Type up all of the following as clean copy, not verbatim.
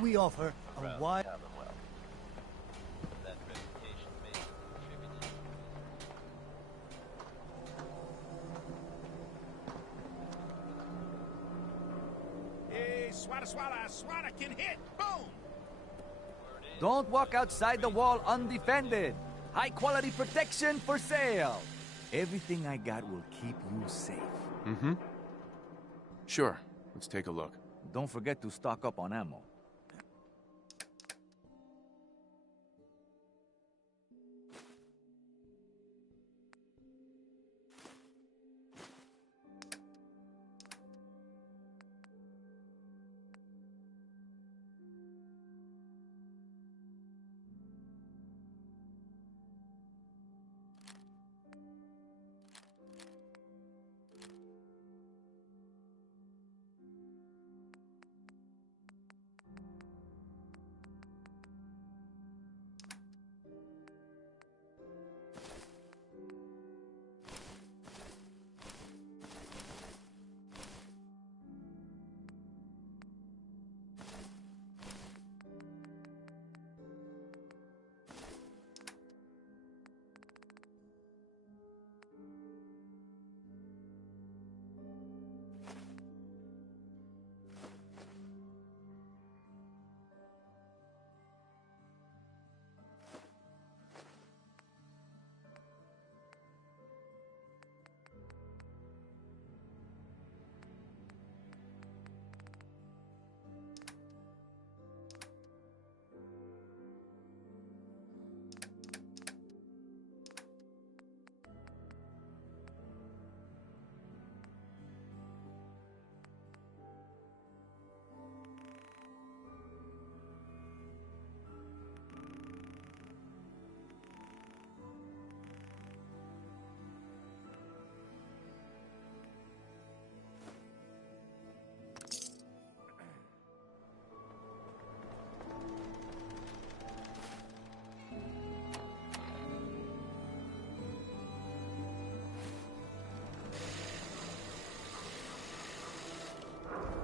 We offer a wide... Hey, swata swata, swata can hit! Boom! Don't walk outside the wall undefended. High quality protection for sale. Everything I got will keep you safe. Mm-hmm. Sure. Let's take a look. Don't forget to stock up on ammo.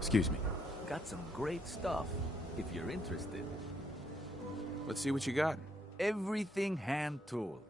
Excuse me. Got some great stuff, if you're interested. Let's see what you got. Everything hand-tooled.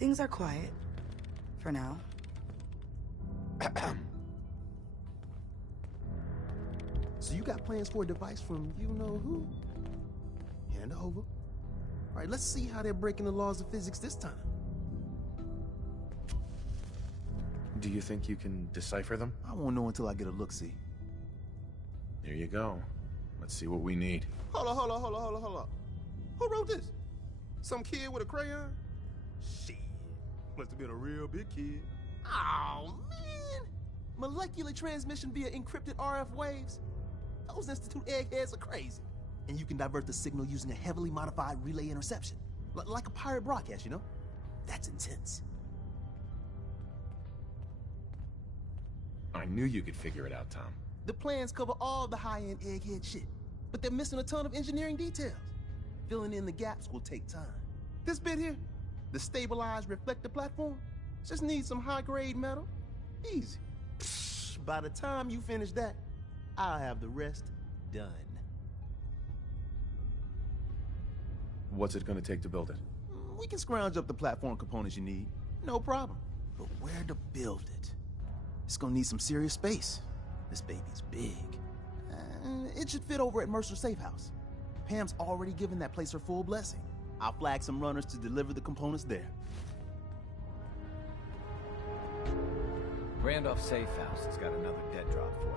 Things are quiet. For now. So you got plans for a device from you-know-who? Hand over. All right, let's see how they're breaking the laws of physics this time. Do you think you can decipher them? I won't know until I get a look-see. Here you go. Let's see what we need. Hold on. Who wrote this? Some kid with a crayon? Shit. Must have been a real big kid. Oh, man. Molecular transmission via encrypted RF waves? Those Institute eggheads are crazy. And you can divert the signal using a heavily modified relay interception. Like a pirate broadcast, you know? That's intense. I knew you could figure it out, Tom. The plans cover all the high-end egghead shit, but they're missing a ton of engineering details. Filling in the gaps will take time. This bit here, the stabilized reflector platform, just needs some high-grade metal. Easy. Psh, by the time you finish that, I'll have the rest done. What's it gonna take to build it? We can scrounge up the platform components you need, no problem. But where to build it? It's gonna need some serious space. This baby's big. It should fit over at Mercer Safe House. Pam's already given that place her full blessing. I'll flag some runners to deliver the components there. Randolph Safe House has got another dead drop for you.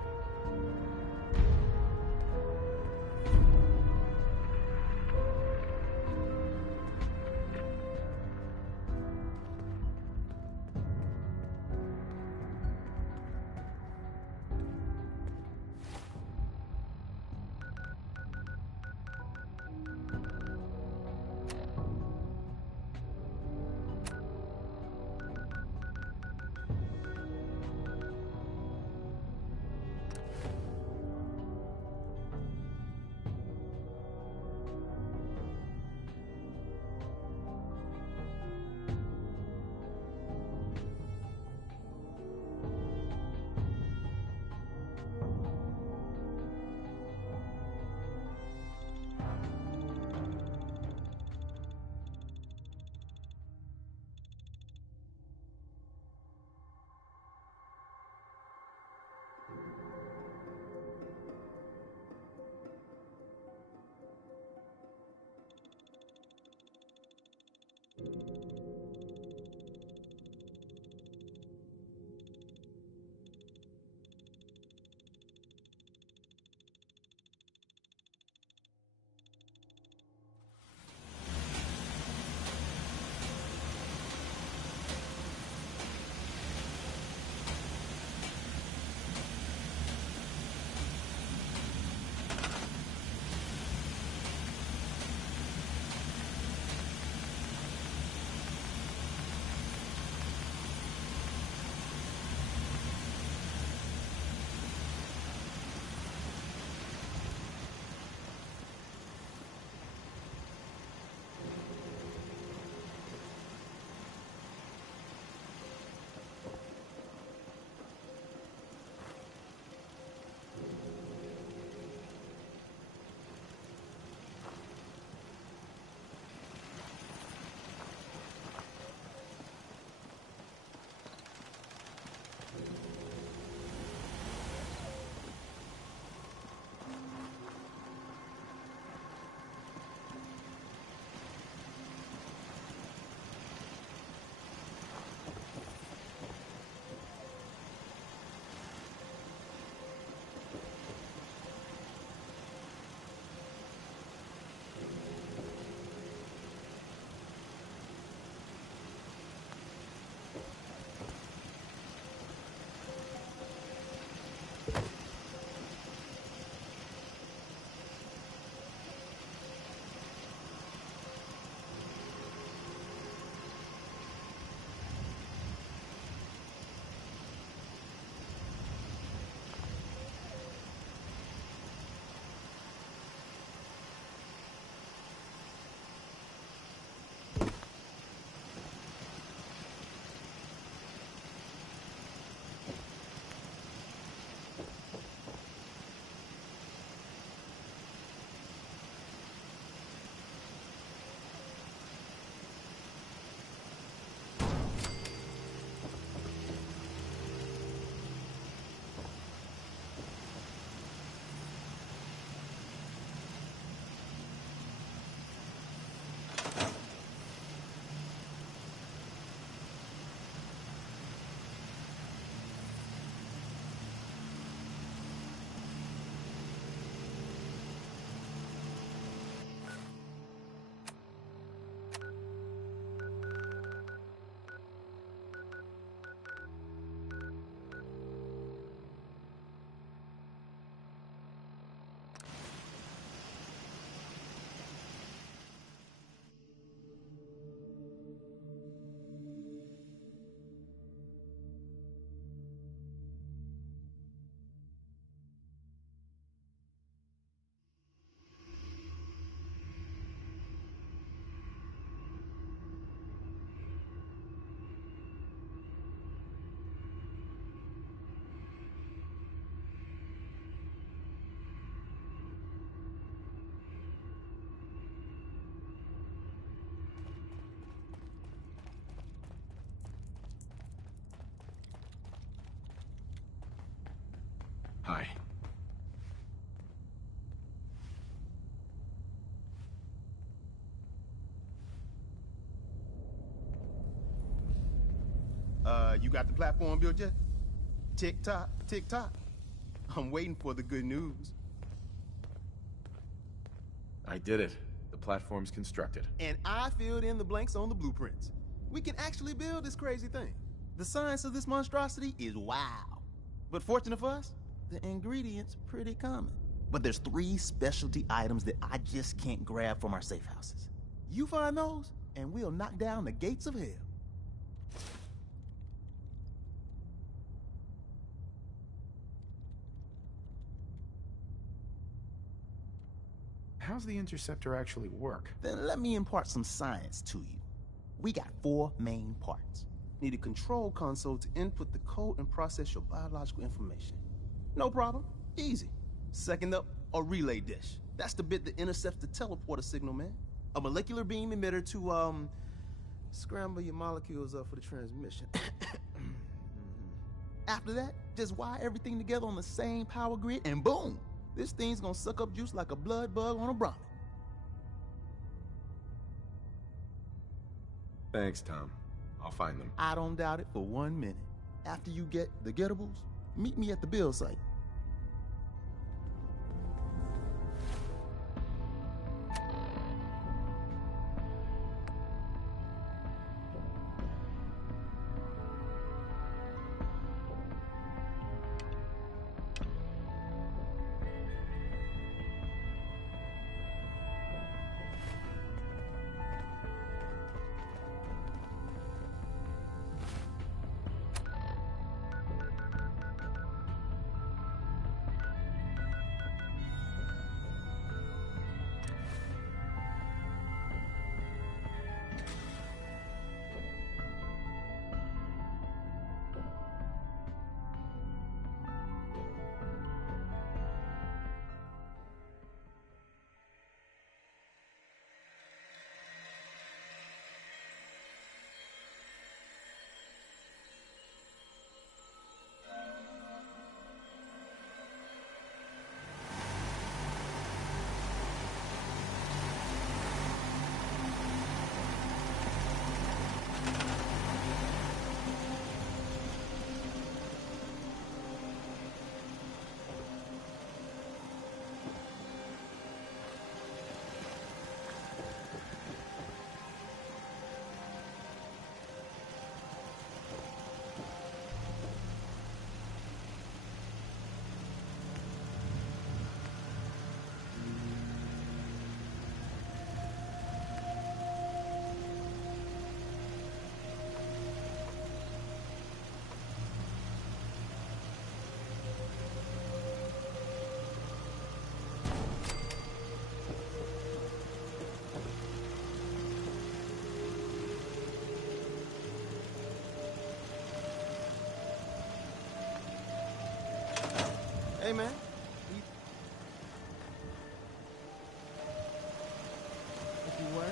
You got the platform built yet? Tick tock, tick tock. I'm waiting for the good news. I did it. The platform's constructed. And I filled in the blanks on the blueprints. We can actually build this crazy thing. The science of this monstrosity is wow. But fortunate for us, the ingredients pretty common. But there's 3 specialty items that I just can't grab from our safe houses. You find those, and we'll knock down the gates of hell. How's the interceptor actually work? Then let me impart some science to you. We got 4 main parts. Need a control console to input the code and process your biological information. No problem. Easy. Second up, a relay dish. That's the bit that intercepts the teleporter signal, man. A molecular beam emitter to, scramble your molecules up for the transmission. After that, just wire everything together on the same power grid, and boom! This thing's gonna suck up juice like a blood bug on a Brahmin. Thanks, Tom. I'll find them. I don't doubt it for 1 minute. After you get the getables, meet me at the build site. Hey, man. If you work.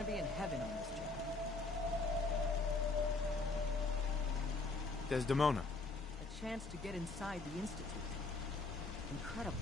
gonna be in heaven on this job. Desdemona. A chance to get inside the Institute. Incredible.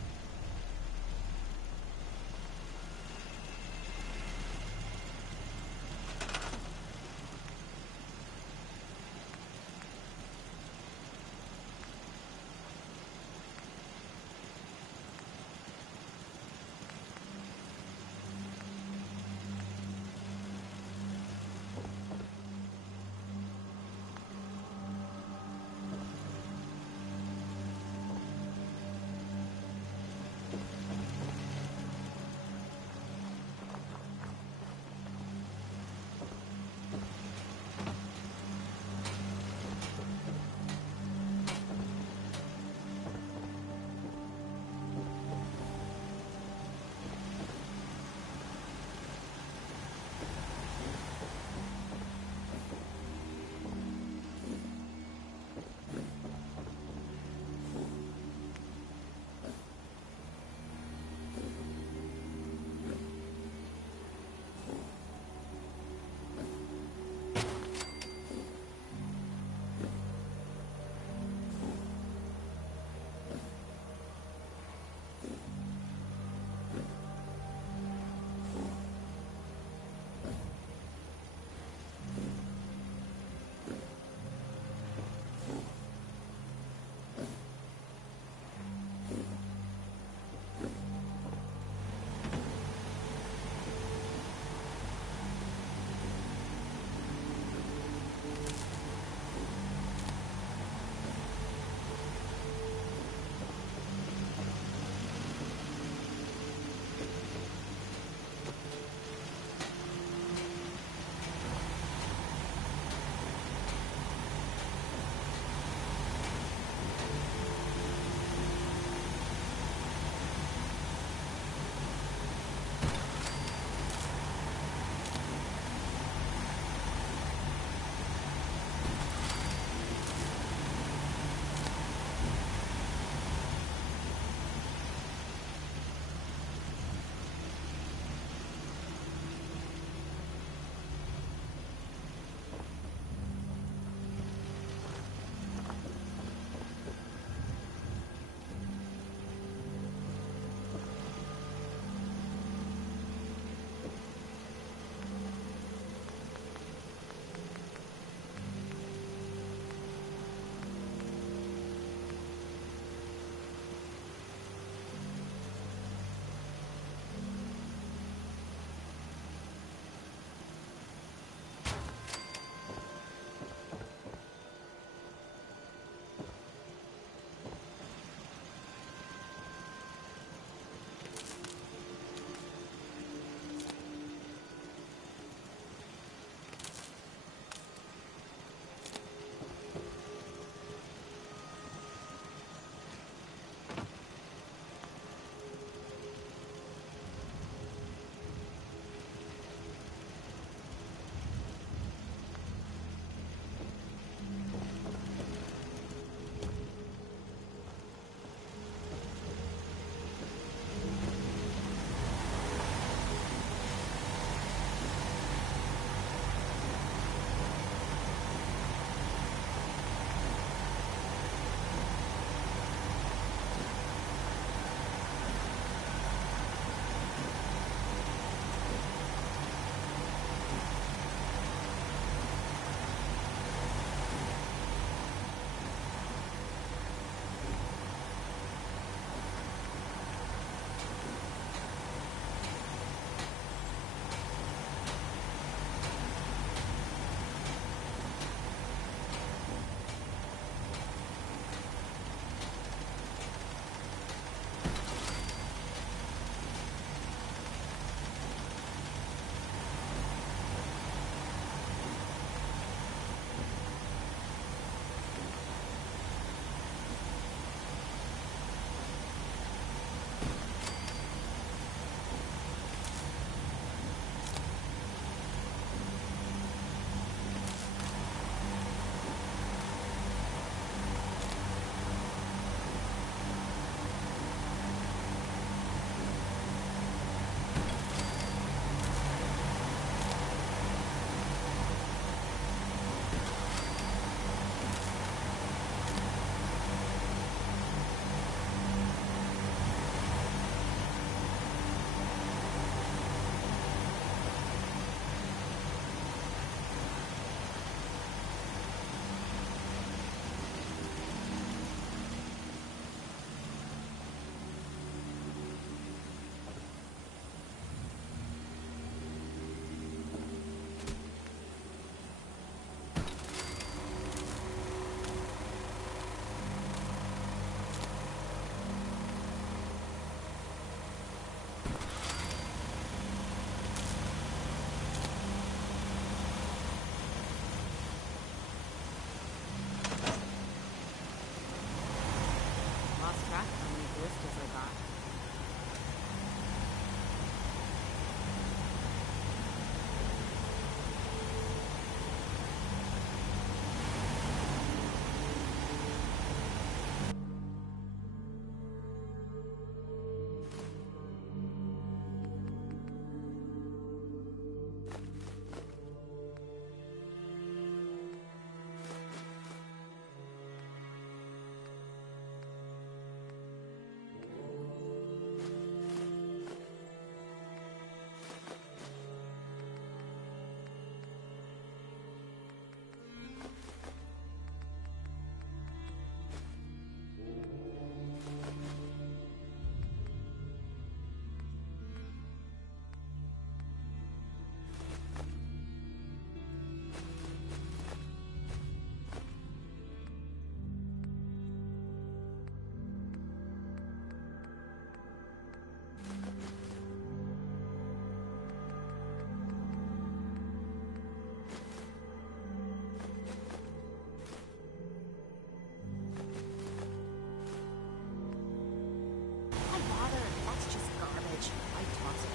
Why bother? That's just garbage. I toss it.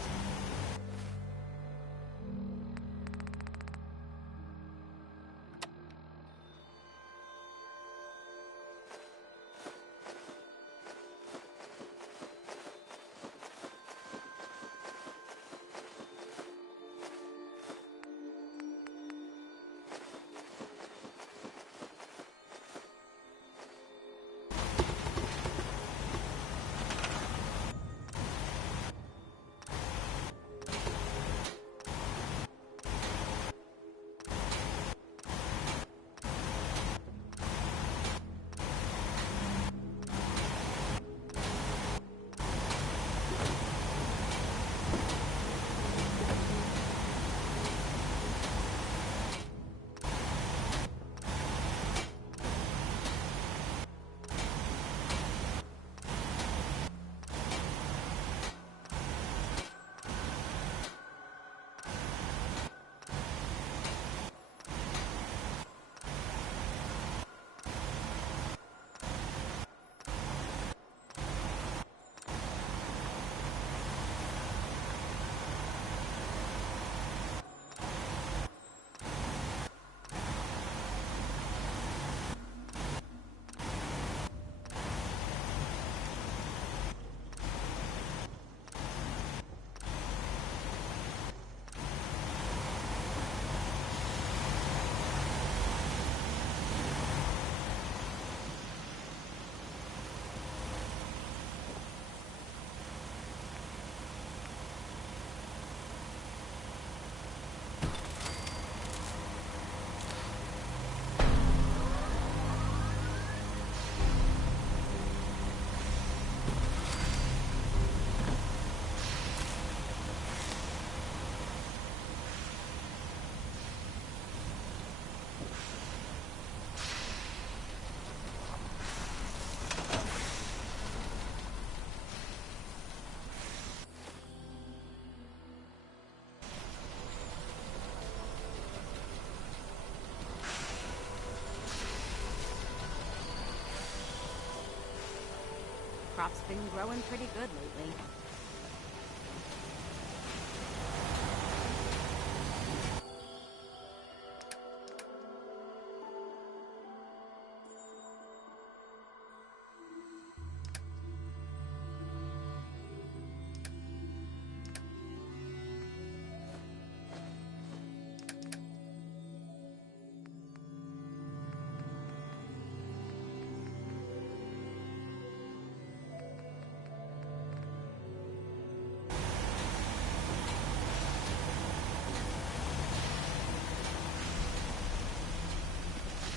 Crop's been growing pretty good lately.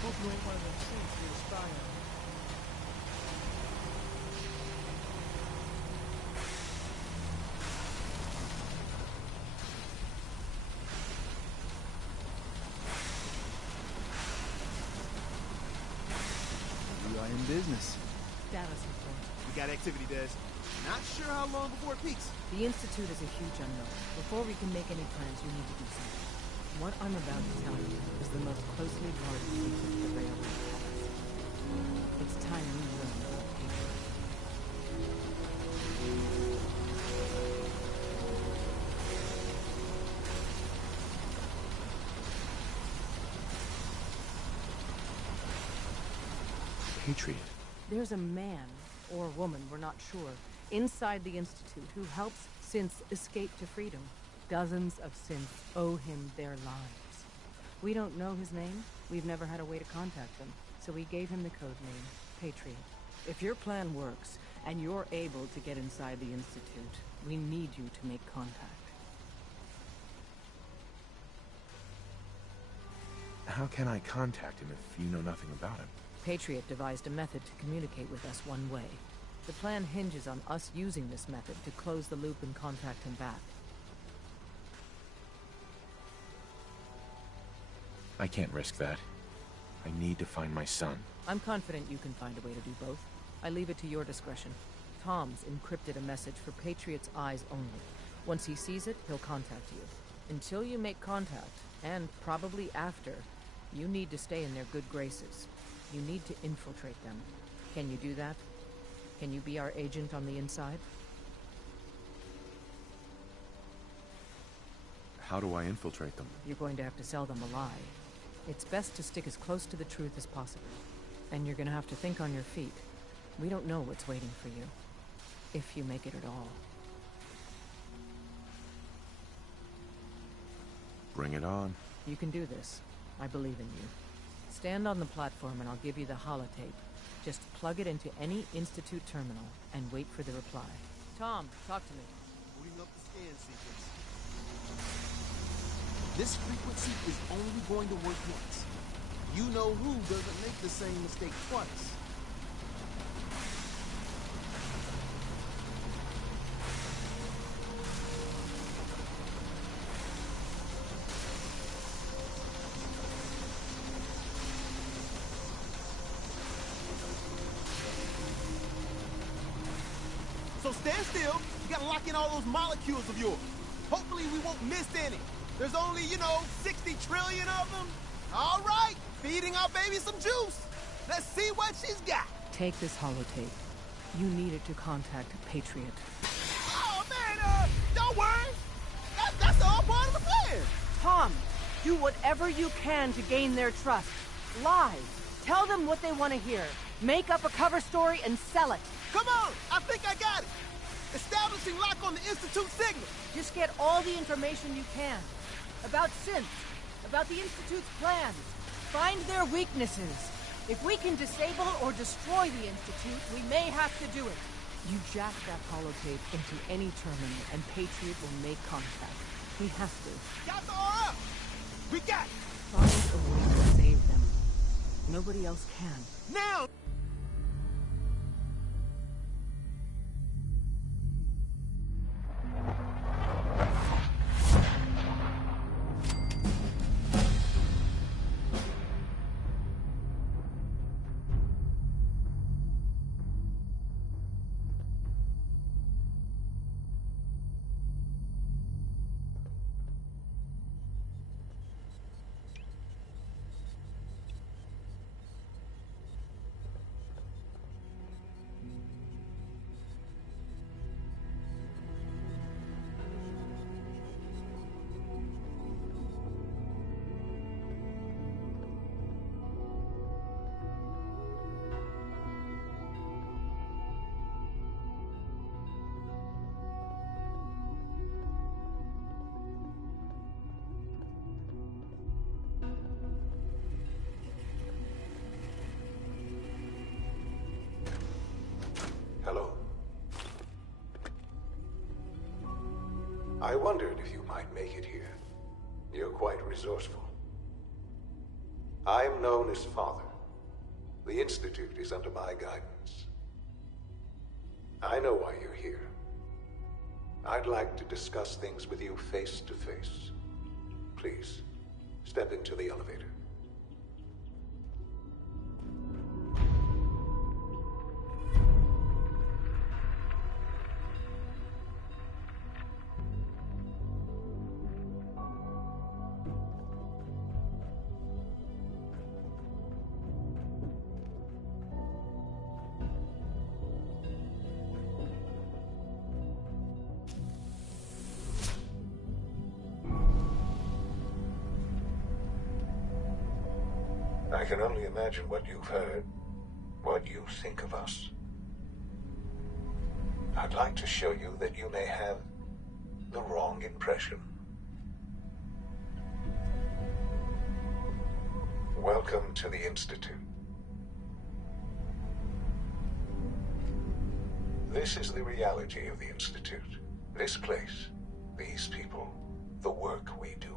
Hope you ain't one of them saints we spy on. We are in business. Status report. We got activity, Des. Not sure how long before it peaks. The Institute is a huge unknown. Before we can make any plans, you need to do something. What I'm about to tell you is the most closely guarded secret the Railroad has. It's time we learn about Patriot. Patriot. There's a man, or woman, we're not sure, inside the Institute who helps synths escape to freedom. Dozens of synths owe him their lives. We don't know his name. We've never had a way to contact him, so we gave him the code name, Patriot. If your plan works, and you're able to get inside the Institute, we need you to make contact. How can I contact him if you know nothing about him? Patriot devised a method to communicate with us one way. The plan hinges on us using this method to close the loop and contact him back. I can't risk that. I need to find my son. I'm confident you can find a way to do both. I leave it to your discretion. Tom's encrypted a message for Patriot's eyes only. Once he sees it, he'll contact you. Until you make contact, and probably after, you need to stay in their good graces. You need to infiltrate them. Can you do that? Can you be our agent on the inside? How do I infiltrate them? You're going to have to sell them a lie. It's best to stick as close to the truth as possible. And you're gonna have to think on your feet. We don't know what's waiting for you. If you make it at all. Bring it on. You can do this. I believe in you. Stand on the platform and I'll give you the holotape. Just plug it into any Institute terminal and wait for the reply. Tom, talk to me. Booting up the scan sequence. This frequency is only going to work once. You know who doesn't make the same mistake twice. So stand still. You gotta lock in all those molecules of yours. Hopefully we won't miss any. There's only, 60 trillion of them. All right, feeding our baby some juice. Let's see what she's got. Take this holotape. You need it to contact Patriot. Oh, man, don't worry. That's all part of the plan. Tom, do whatever you can to gain their trust. Lie. Tell them what they want to hear. Make up a cover story and sell it. Come on, I think I got it. Establishing lock on the Institute signal. Just get all the information you can. About synths, about the Institute's plans. Find their weaknesses. If we can disable or destroy the Institute, we may have to do it. You jack that holotape into any terminal and Patriot will make contact. He has to. Got the R up. We got it. Find a way to save them. Nobody else can. Now. Hello. I wondered if you might make it here. You're quite resourceful. I'm known as Father. The Institute is under my guidance. I know why you're here. I'd like to discuss things with you face to face. Please, step into the elevator. I can only imagine what you've heard, what you think of us. I'd like to show you that you may have the wrong impression. Welcome to the Institute. This is the reality of the Institute. This place, these people, the work we do.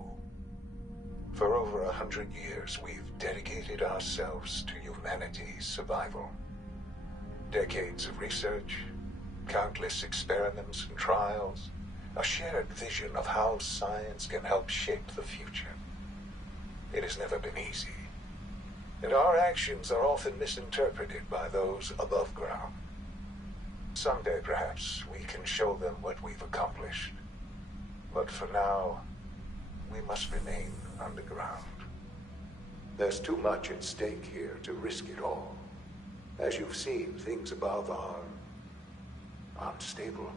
For over 100 years, we've dedicated ourselves to humanity's survival. Decades of research, countless experiments and trials, a shared vision of how science can help shape the future. It has never been easy, and our actions are often misinterpreted by those above ground. Someday, perhaps, we can show them what we've accomplished. But for now, we must remain underground. There's too much at stake here to risk it all. As you've seen, things above are unstable.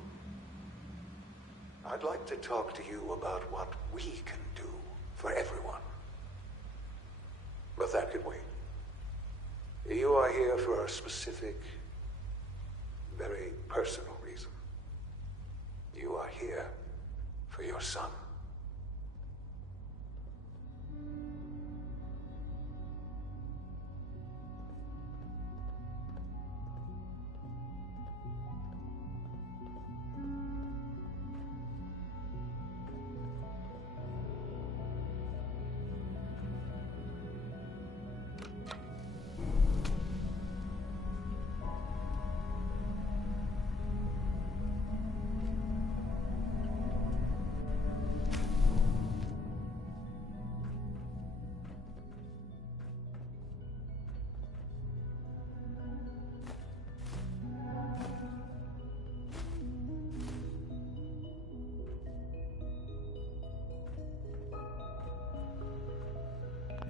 I'd like to talk to you about what we can do for everyone. But that can wait. You are here for a specific, very personal reason. You are here for your son.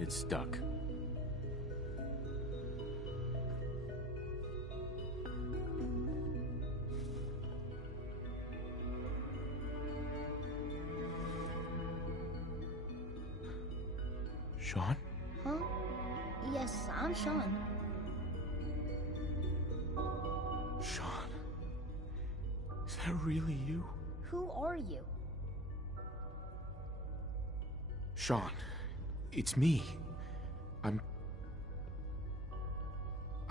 It's stuck. Sean? Huh? Yes, I'm Sean. Sean? Is that really you? Who are you? Sean, it's me.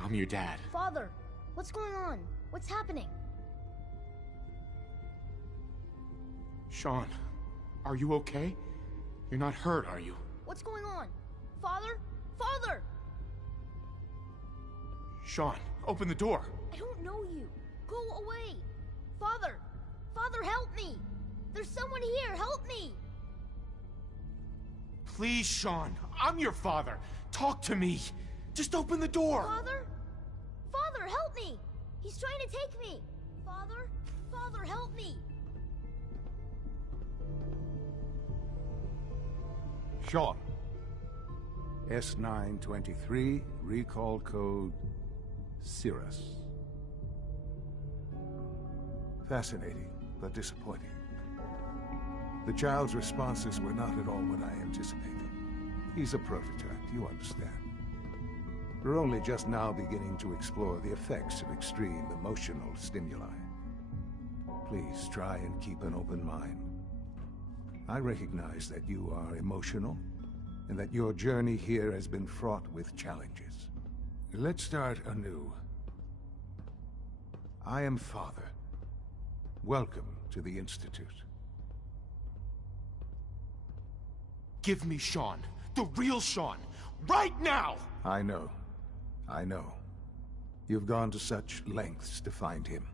I'm your dad. Father, what's going on? What's happening? Sean, are you okay? You're not hurt, are you? What's going on? Father? Father! Sean, open the door. I don't know you. Go away. Father! Father, help me! There's someone here, help me! Please, Sean, I'm your father. Talk to me. Just open the door. Father? Father, help me! He's trying to take me! Father? Father, help me! Sean. S923, recall code Cirrus. Fascinating, but disappointing. The child's responses were not at all what I anticipated. He's a prototype, you understand. We're only just now beginning to explore the effects of extreme emotional stimuli. Please try and keep an open mind. I recognize that you are emotional, and that your journey here has been fraught with challenges. Let's start anew. I am Father. Welcome to the Institute. Give me Sean. The real Sean. Right now! I know. You've gone to such lengths to find him.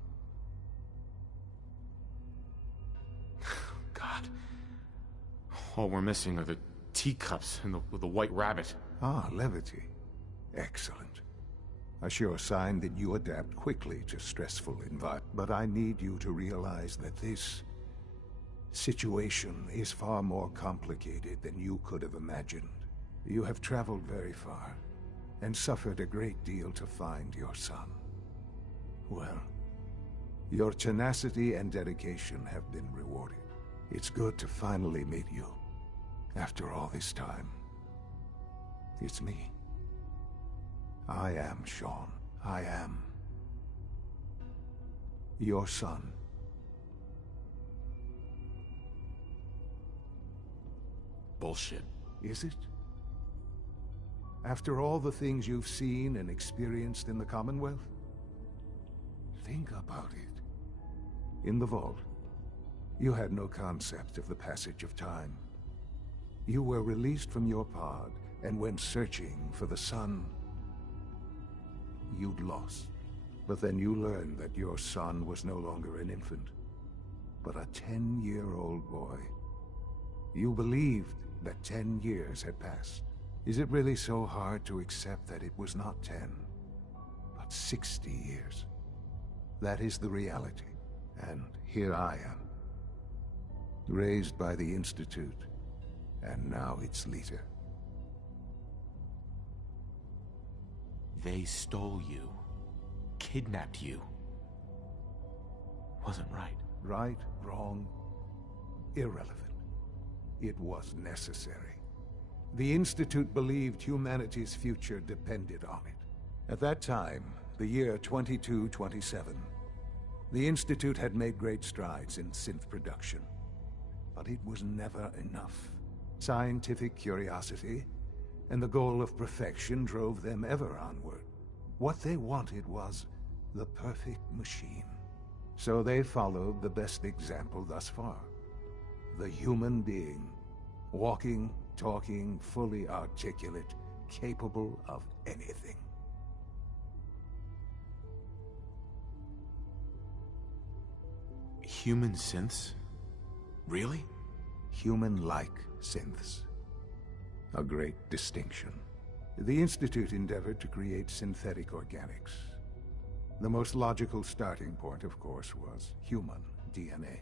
God. All we're missing are the teacups and the white rabbit. Ah, levity. Excellent. A sure sign that you adapt quickly to stressful environments. But I need you to realize that this situation is far more complicated than you could have imagined. You have traveled very far, and suffered a great deal to find your son. Well, your tenacity and dedication have been rewarded. It's good to finally meet you, after all this time. It's me. I am Sean. I am your son. Bullshit. Is it? After all the things you've seen and experienced in the Commonwealth? Think about it. In the vault, you had no concept of the passage of time. You were released from your pod and went searching for the son you'd lost. But then you learned that your son was no longer an infant, but a 10-year-old boy. You believed that 10 years had passed. Is it really so hard to accept that it was not 10, but 60 years? That is the reality. And here I am. Raised by the Institute, and now its leader. They stole you. Kidnapped you. Wasn't right. Right, wrong, irrelevant. It was necessary. The Institute believed humanity's future depended on it. At that time, the year 2227, the Institute had made great strides in synth production. But it was never enough. Scientific curiosity and the goal of perfection drove them ever onward. What they wanted was the perfect machine. So they followed the best example thus far. The human being. Walking, talking, fully articulate, capable of anything. Human synths? Really? Human-like synths. A great distinction. The Institute endeavored to create synthetic organics. The most logical starting point, of course, was human DNA.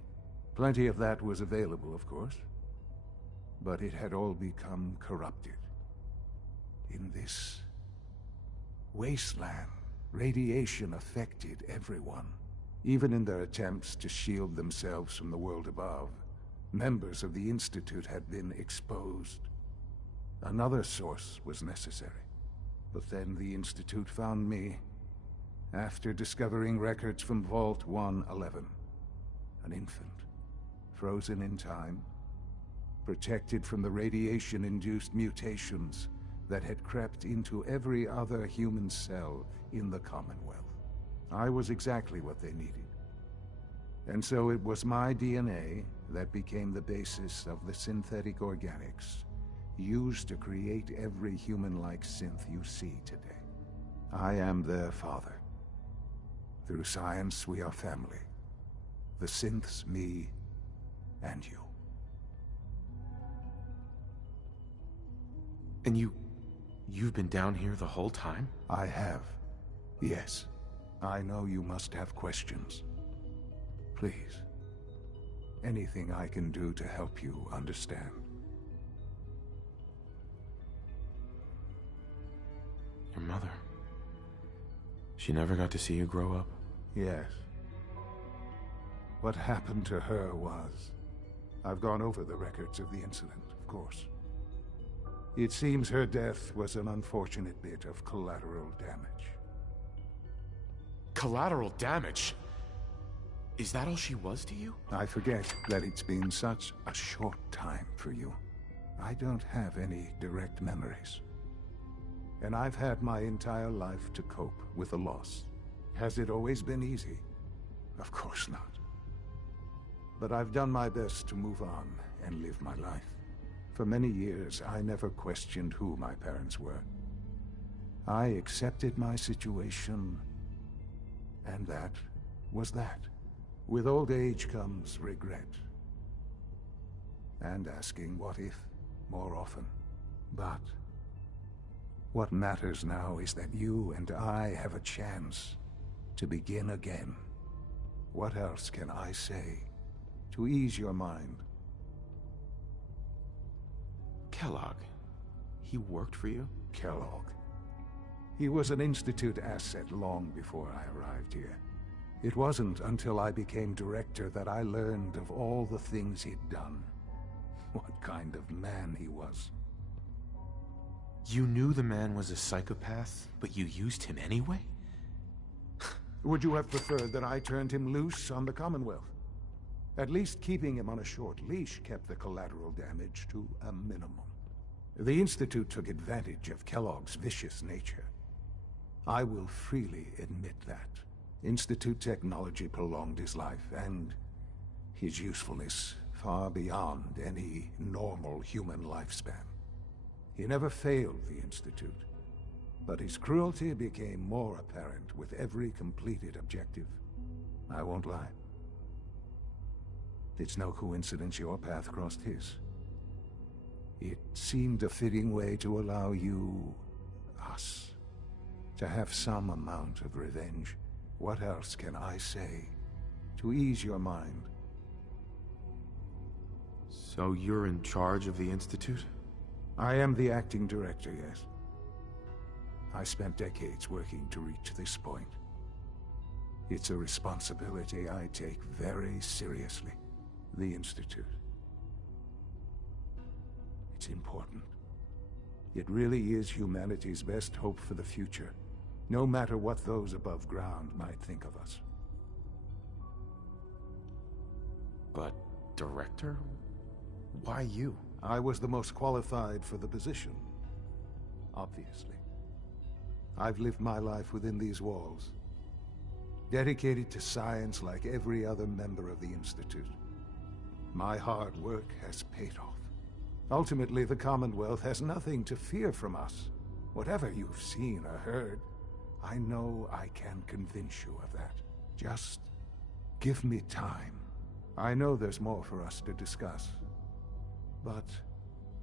Plenty of that was available, of course. But it had all become corrupted. In this wasteland, radiation affected everyone. Even in their attempts to shield themselves from the world above, members of the Institute had been exposed. Another source was necessary. But then the Institute found me after discovering records from Vault 111. An infant, frozen in time, protected from the radiation-induced mutations that had crept into every other human cell in the Commonwealth. I was exactly what they needed. And so it was my DNA that became the basis of the synthetic organics used to create every human-like synth you see today. I am their father. Through science, we are family. The synths, me, and you. And you've been down here the whole time? I have. Yes. I know you must have questions. Please. Anything I can do to help you understand. Your mother. She never got to see you grow up? Yes. What happened to her was... I've gone over the records of the incident, of course. It seems her death was an unfortunate bit of collateral damage. Collateral damage? Is that all she was to you? I forget that it's been such a short time for you. I don't have any direct memories. And I've had my entire life to cope with the loss. Has it always been easy? Of course not. But I've done my best to move on and live my life. For many years, I never questioned who my parents were. I accepted my situation, and that was that. With old age comes regret. And asking what if more often. But what matters now is that you and I have a chance to begin again. What else can I say to ease your mind? Kellogg. He worked for you? Kellogg. He was an Institute asset long before I arrived here. It wasn't until I became director that I learned of all the things he'd done. What kind of man he was. You knew the man was a psychopath, but you used him anyway? Would you have preferred that I turned him loose on the Commonwealth? At least keeping him on a short leash kept the collateral damage to a minimum. The Institute took advantage of Kellogg's vicious nature. I will freely admit that. Institute technology prolonged his life, and his usefulness far beyond any normal human lifespan. He never failed the Institute, but his cruelty became more apparent with every completed objective. I won't lie. It's no coincidence your path crossed his. It seemed a fitting way to allow you, us, to have some amount of revenge. What else can I say to ease your mind? So you're in charge of the Institute? I am the acting director, yes. I spent decades working to reach this point. It's a responsibility I take very seriously. The Institute. It's important. It really is humanity's best hope for the future, no matter what those above ground might think of us. But, Director? Why you? I was the most qualified for the position, obviously. I've lived my life within these walls, dedicated to science like every other member of the Institute. My hard work has paid off. Ultimately, the Commonwealth has nothing to fear from us. Whatever you've seen or heard, I know I can convince you of that. Just give me time. I know there's more for us to discuss. But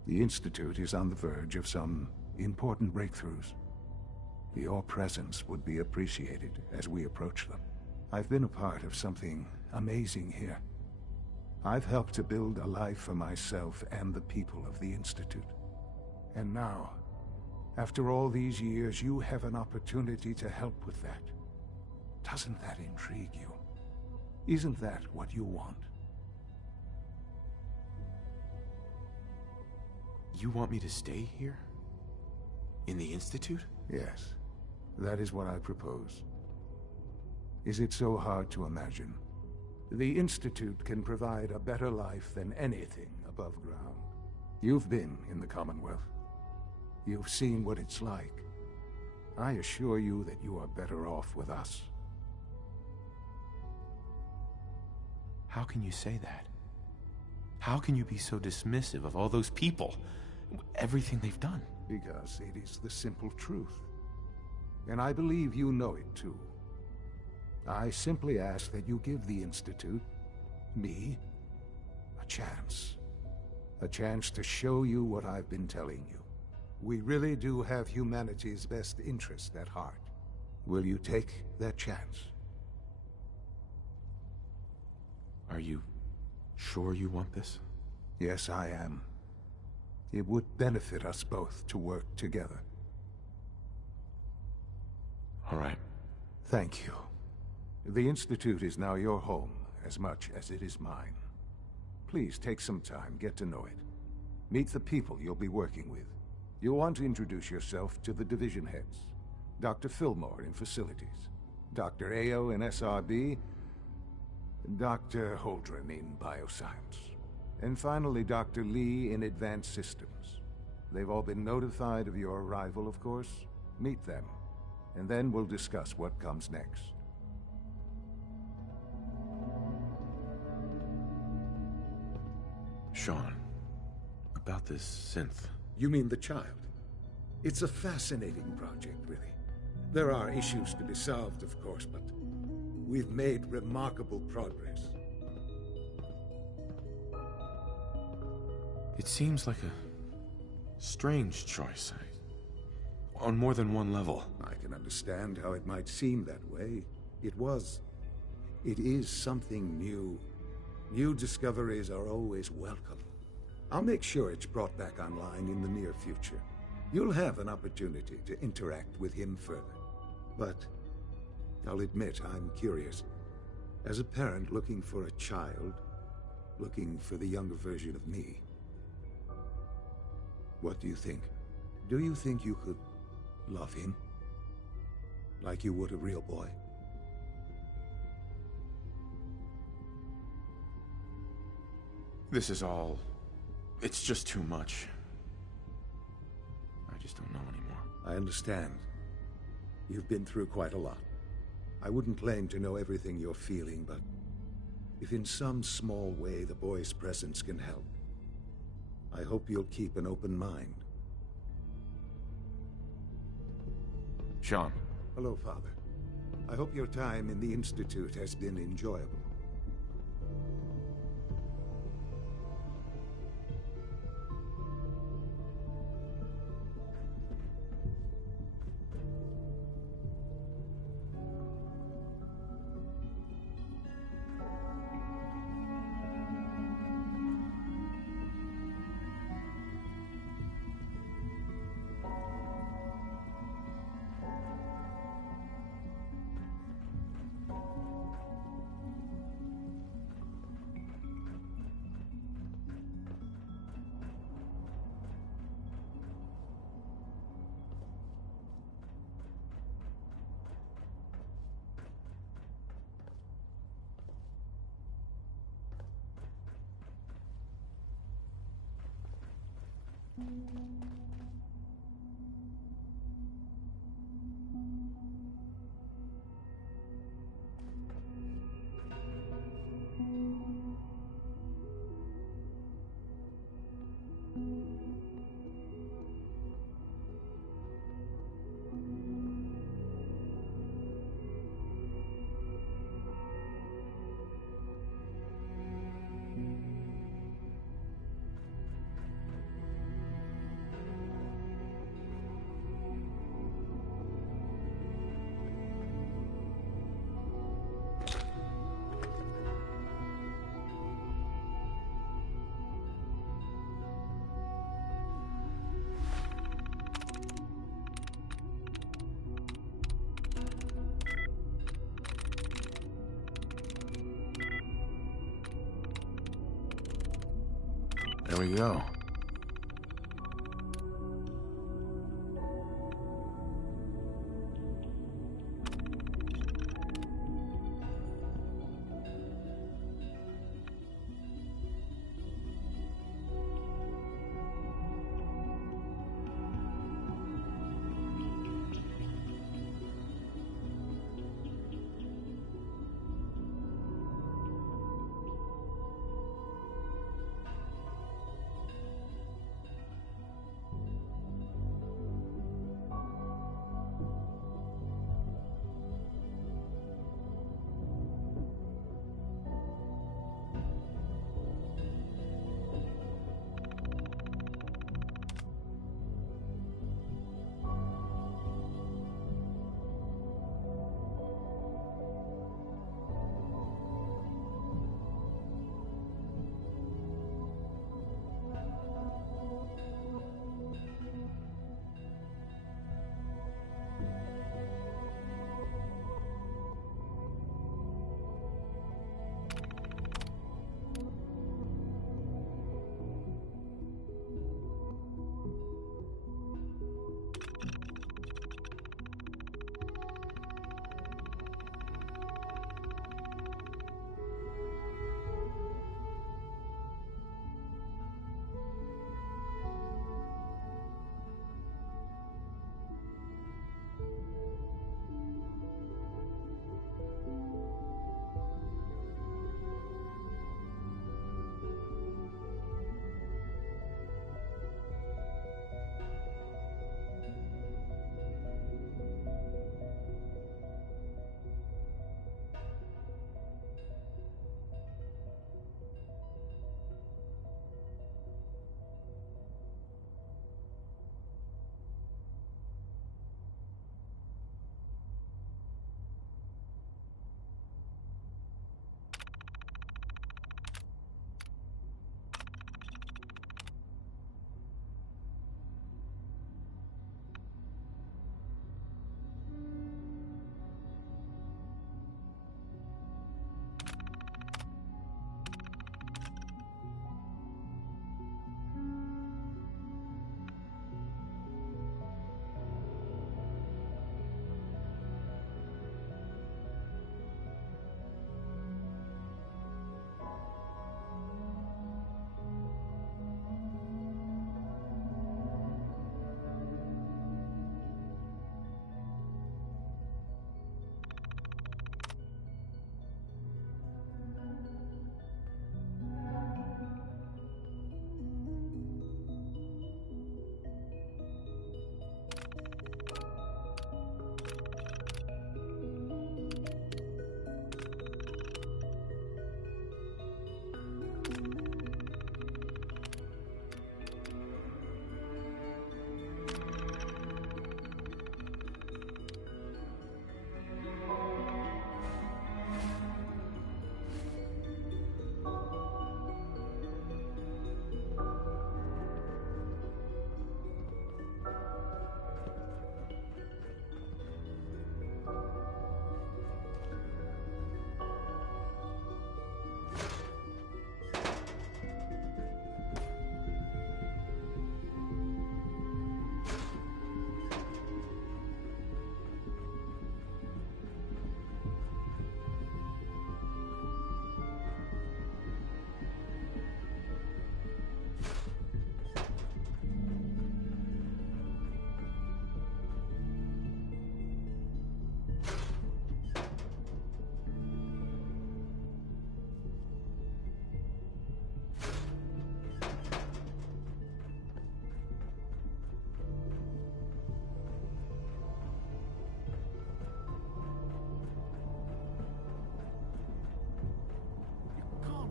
the Institute is on the verge of some important breakthroughs. Your presence would be appreciated as we approach them. I've been a part of something amazing here. I've helped to build a life for myself and the people of the Institute. And now, after all these years, you have an opportunity to help with that. Doesn't that intrigue you? Isn't that what you want? You want me to stay here? In the Institute? Yes, that is what I propose. Is it so hard to imagine? The Institute can provide a better life than anything above ground. You've been in the Commonwealth. You've seen what it's like. I assure you that you are better off with us. How can you say that? How can you be so dismissive of all those people? Everything they've done? Because it is the simple truth. And I believe you know it too. I simply ask that you give the Institute, me, a chance. A chance to show you what I've been telling you. We really do have humanity's best interest at heart. Will you take that chance? Are you sure you want this? Yes, I am. It would benefit us both to work together. All right. Thank you. The Institute is now your home as much as it is mine. Please take some time, get to know it. Meet the people you'll be working with. You'll want to introduce yourself to the division heads. Dr. Fillmore in Facilities, Dr. Ao in SRB, Dr. Holdren in Bioscience, and finally Dr. Lee in Advanced Systems. They've all been notified of your arrival, of course. Meet them, and then we'll discuss what comes next. Sean, about this synth. You mean the child? It's a fascinating project, really. There are issues to be solved, of course, but we've made remarkable progress. It seems like a strange choice. On more than one level. I can understand how it might seem that way. It is something new. New discoveries are always welcome. I'll make sure it's brought back online in the near future. You'll have an opportunity to interact with him further. But I'll admit I'm curious. As a parent looking for a child, looking for the younger version of me, what do you think? Do you think you could love him? Like you would a real boy? This is all... it's just too much. I just don't know anymore. I understand. You've been through quite a lot. I wouldn't claim to know everything you're feeling, but if in some small way the boy's presence can help, I hope you'll keep an open mind. Sean. Hello, Father. I hope your time in the Institute has been enjoyable. There we go.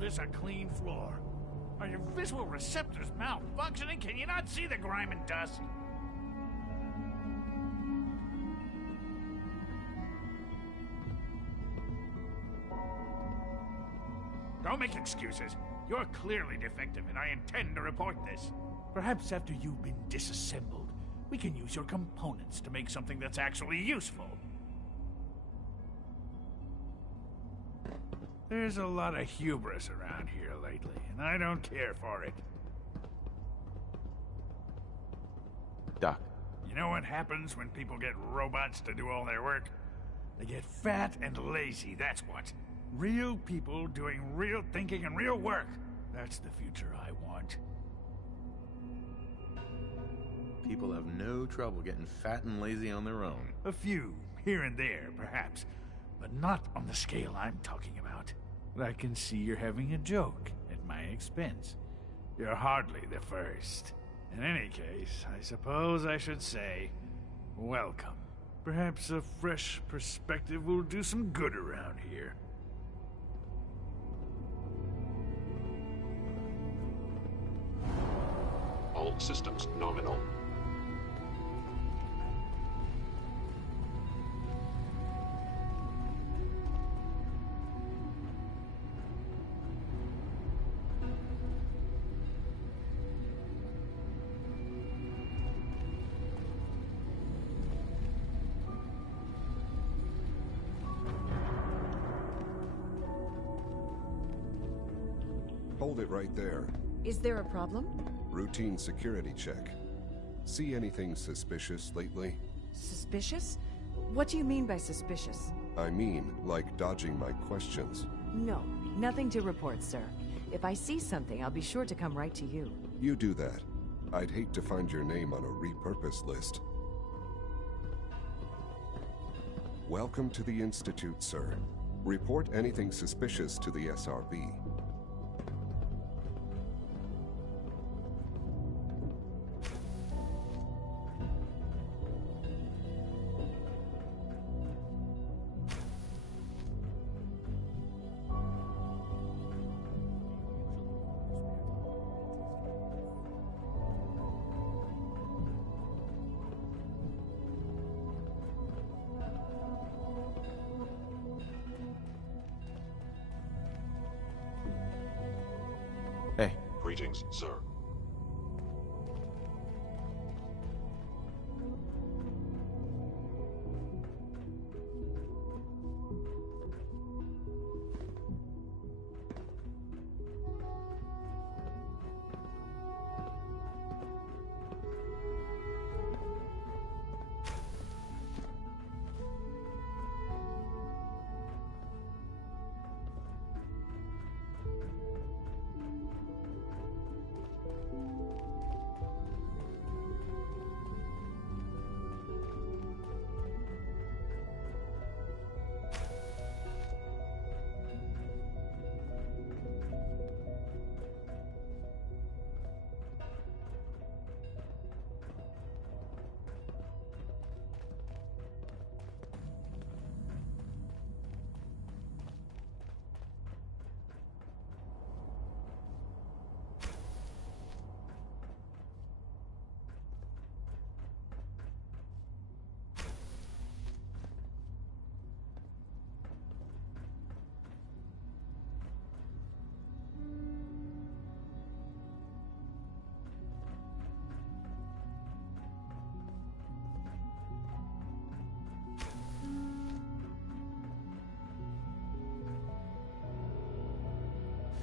this a clean floor? Are your visual receptors malfunctioning? Can you not see the grime and dust? Don't make excuses. You're clearly defective, and I intend to report this. Perhaps after you've been disassembled, we can use your components to make something that's actually useful. There's a lot of hubris around here lately, and I don't care for it. Doc. You know what happens when people get robots to do all their work? They get fat and lazy, that's what. Real people doing real thinking and real work. That's the future I want. People have no trouble getting fat and lazy on their own. A few, here and there, perhaps. But not on the scale I'm talking about. But I can see you're having a joke at my expense. You're hardly the first. In any case, I suppose I should say, welcome. Perhaps a fresh perspective will do some good around here. All systems nominal. Hold it right there. Is there a problem? Routine security check. See anything suspicious lately? Suspicious? What do you mean by suspicious? I mean, like dodging my questions. No, nothing to report, sir. If I see something, I'll be sure to come right to you. You do that. I'd hate to find your name on a repurposed list. Welcome to the Institute, sir. Report anything suspicious to the SRB. Hey. Greetings, sir.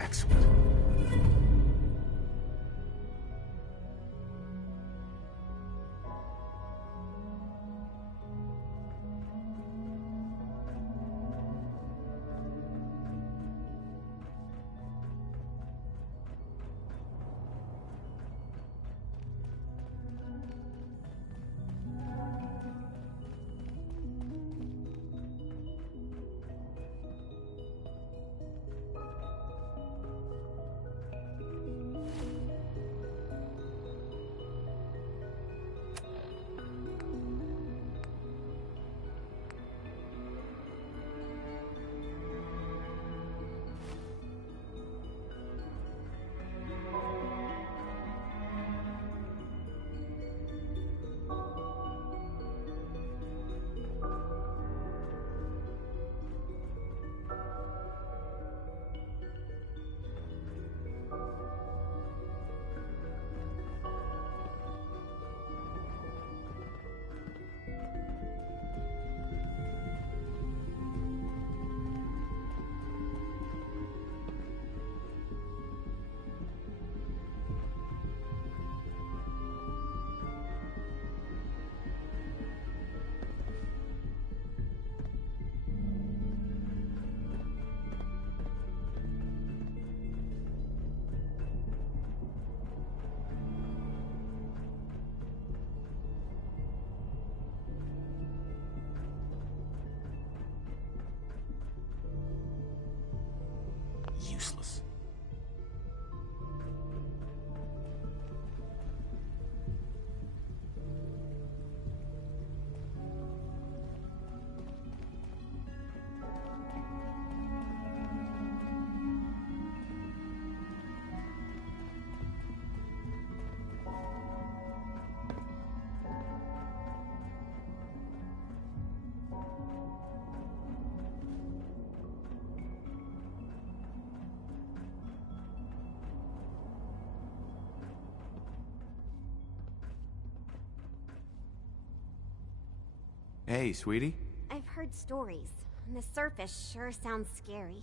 Excellent. Hey, sweetie. I've heard stories, and the surface sure sounds scary.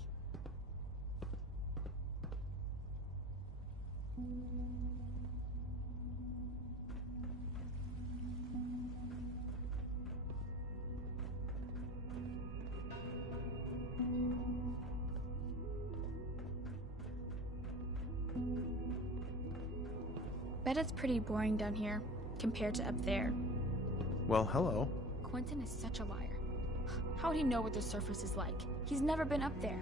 Bet it's pretty boring down here, compared to up there. Well, hello. Quentin is such a liar. How would he know what the surface is like? He's never been up there.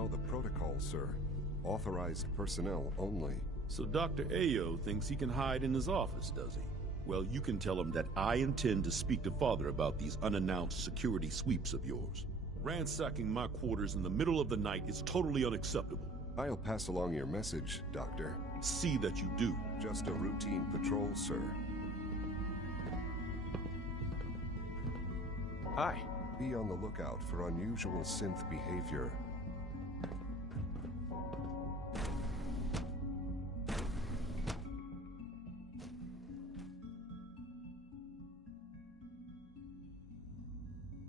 know the protocol, sir. Authorized personnel only. So Dr. Ayo thinks he can hide in his office, does he? Well, you can tell him that I intend to speak to Father about these unannounced security sweeps of yours. Ransacking my quarters in the middle of the night is totally unacceptable. I'll pass along your message, Doctor. See that you do. Just a routine patrol, sir. Hi. Be on the lookout for unusual synth behavior.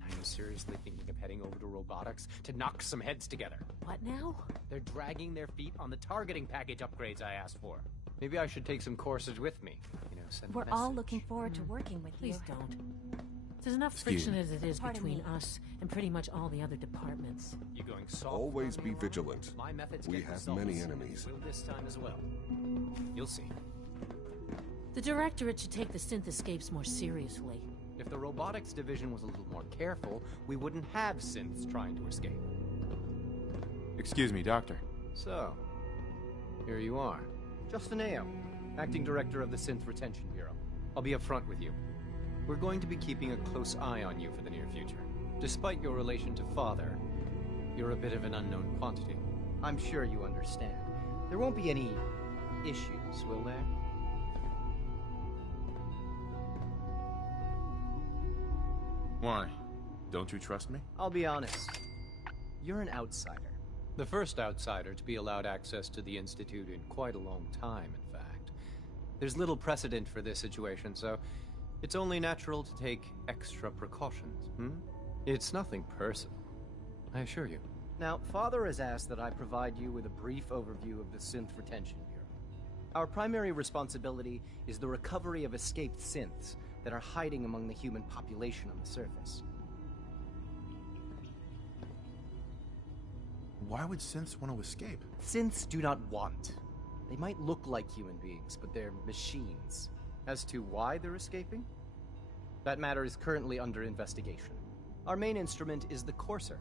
I'm seriously thinking of heading over to robotics to knock some heads together. What now? They're dragging their feet on the targeting package upgrades I asked for. Maybe I should take some courses with me. You know, send a We're message. all looking forward to working with Please you. don't. There's enough Excuse friction me. as it is Pardon between me. us and pretty much all the other departments. You going soft? Always on be me, Laura? vigilant. My methods We get have results. many enemies. Will this time as well. You'll see. The Directorate should take the synth escapes more seriously. If the robotics division was a little more careful, we wouldn't have synths trying to escape. Excuse me, Doctor. So, here you are. Justin Ayo, Acting Director of the Synth Retention Bureau. I'll be upfront with you. We're going to be keeping a close eye on you for the near future. Despite your relation to Father, you're a bit of an unknown quantity. I'm sure you understand. There won't be any issues, will there? Why? Don't you trust me? I'll be honest. You're an outsider. The first outsider to be allowed access to the Institute in quite a long time, in fact. There's little precedent for this situation, so it's only natural to take extra precautions, It's nothing personal, I assure you. Now, Father has asked that I provide you with a brief overview of the Synth Retention Bureau. Our primary responsibility is the recovery of escaped synths that are hiding among the human population on the surface. Why would synths want to escape? Synths do not want. They might look like human beings, but they're machines. As to why they're escaping? That matter is currently under investigation. Our main instrument is the Courser,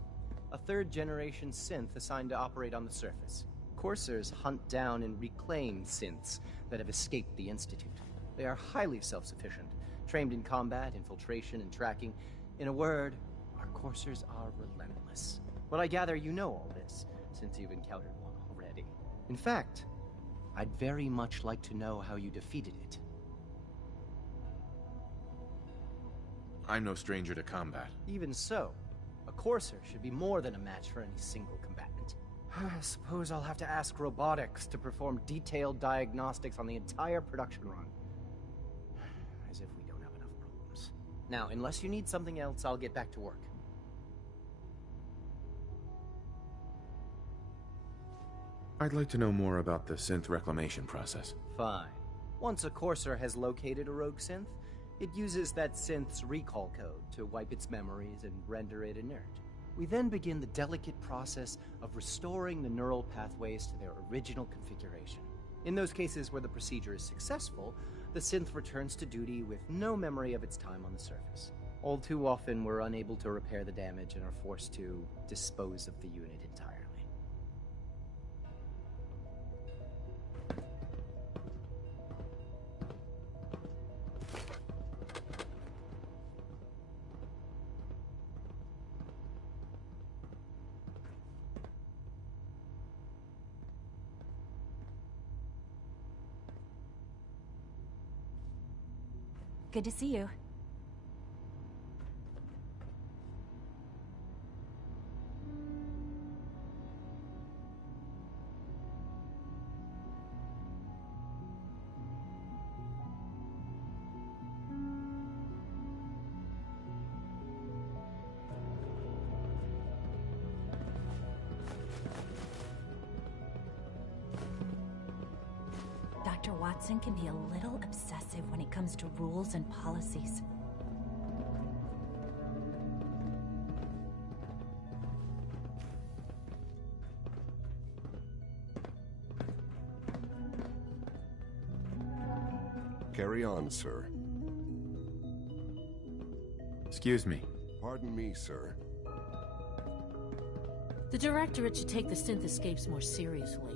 a third-generation synth assigned to operate on the surface. Coursers hunt down and reclaim synths that have escaped the Institute. They are highly self-sufficient, trained in combat, infiltration, and tracking. In a word, our Coursers are relentless. But I gather you know all this, since you've encountered one already. In fact, I'd very much like to know how you defeated it. I'm no stranger to combat. Even so, a Courser should be more than a match for any single combatant. I suppose I'll have to ask robotics to perform detailed diagnostics on the entire production run. As if we don't have enough problems. Now, unless you need something else, I'll get back to work. I'd like to know more about the synth reclamation process. Fine. Once a Courser has located a rogue synth, it uses that synth's recall code to wipe its memories and render it inert. We then begin the delicate process of restoring the neural pathways to their original configuration. In those cases where the procedure is successful, the synth returns to duty with no memory of its time on the surface. All too often, we're unable to repair the damage and are forced to dispose of the unit entirely. Good to see you. Dr. Watson can be a little obsessive when it comes to rules and policies. Carry on, sir. Excuse me. Pardon me, sir. The Directorate should take the synth escapes more seriously.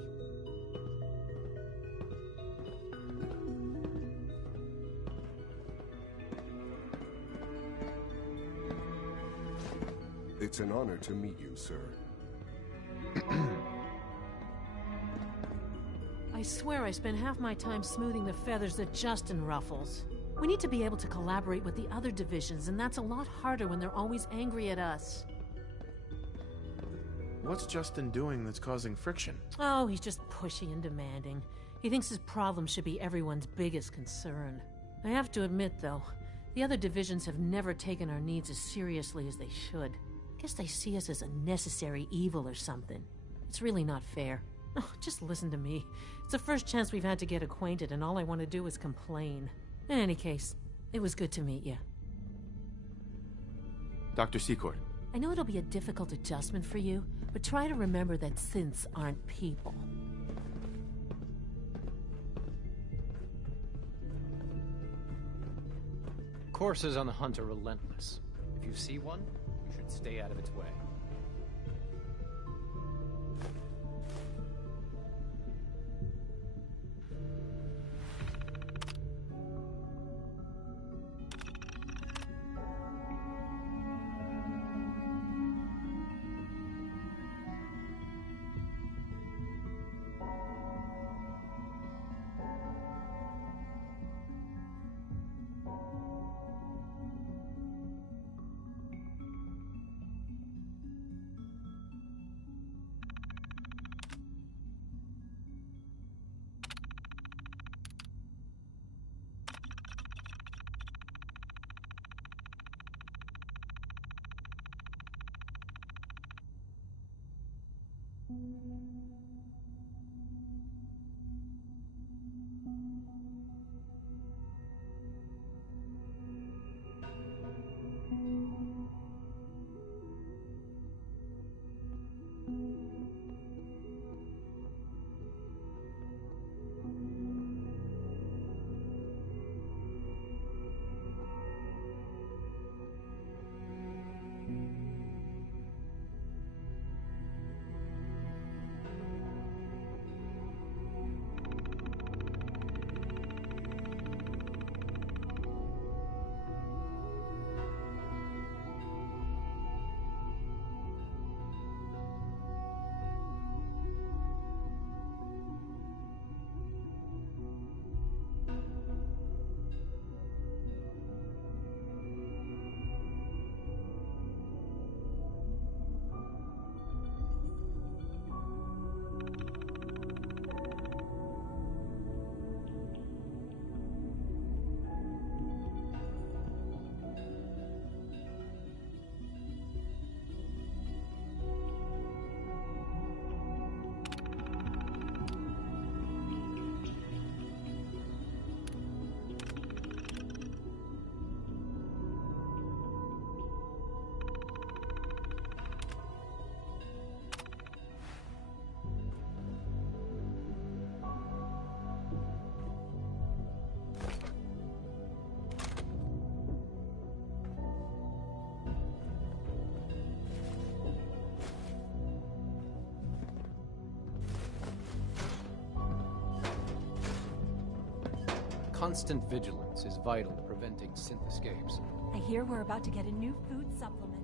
It's an honor to meet you, sir. I swear I spend half my time smoothing the feathers that Justin ruffles. We need to be able to collaborate with the other divisions, and that's a lot harder when they're always angry at us. What's Justin doing that's causing friction? Oh, he's just pushy and demanding. He thinks his problem should be everyone's biggest concern. I have to admit, though, the other divisions have never taken our needs as seriously as they should. Guess they see us as a necessary evil or something. It's really not fair. Oh, just listen to me. It's the first chance we've had to get acquainted, and all I want to do is complain. In any case, it was good to meet you. Dr. Secord. I know it'll be a difficult adjustment for you, but try to remember that synths aren't people. Coursers on the hunt are relentless. If you see one, you should stay out of its way. Constant vigilance is vital to preventing synth escapes. I hear we're about to get a new food supplement.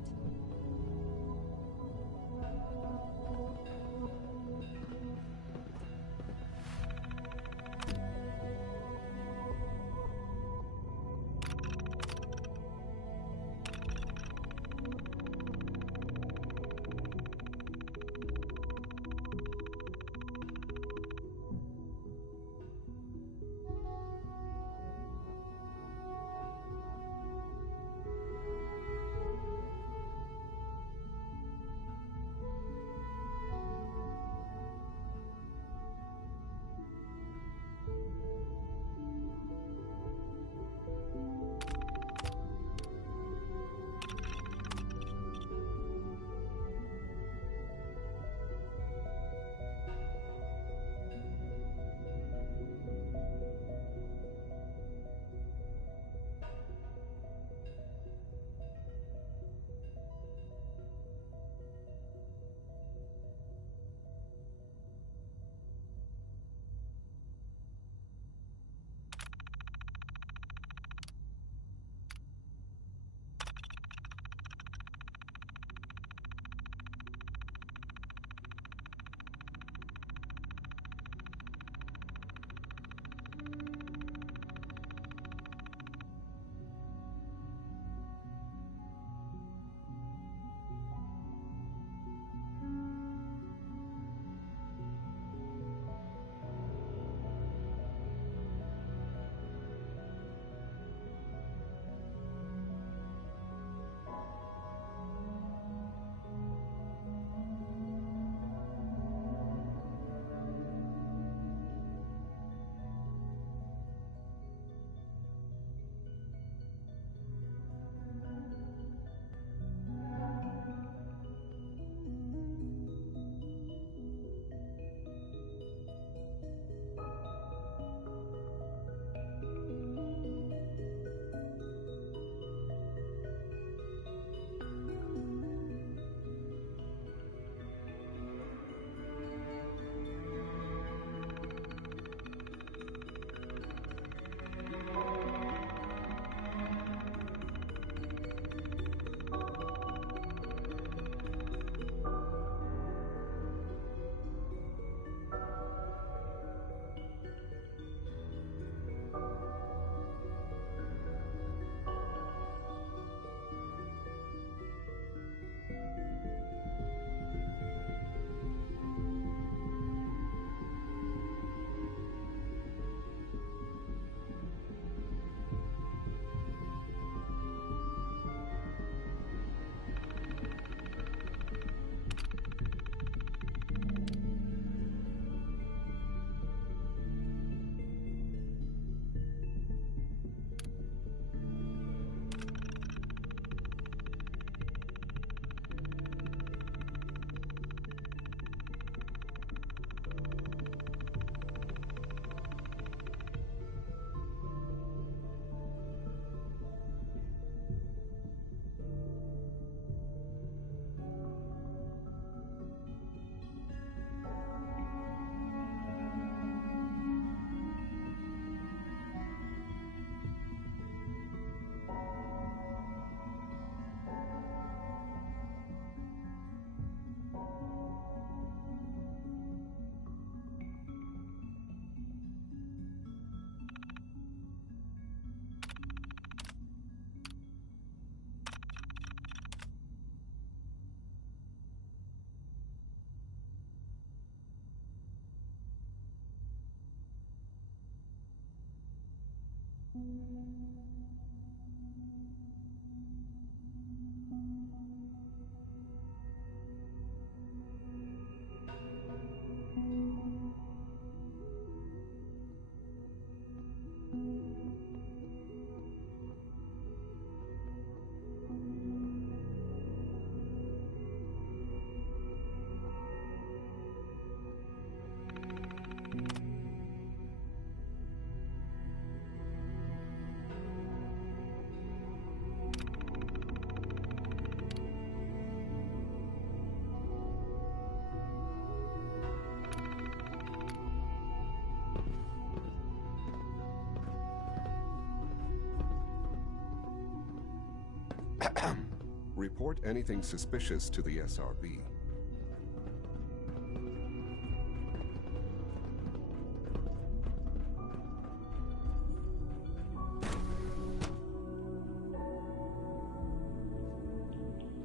Report anything suspicious to the SRB.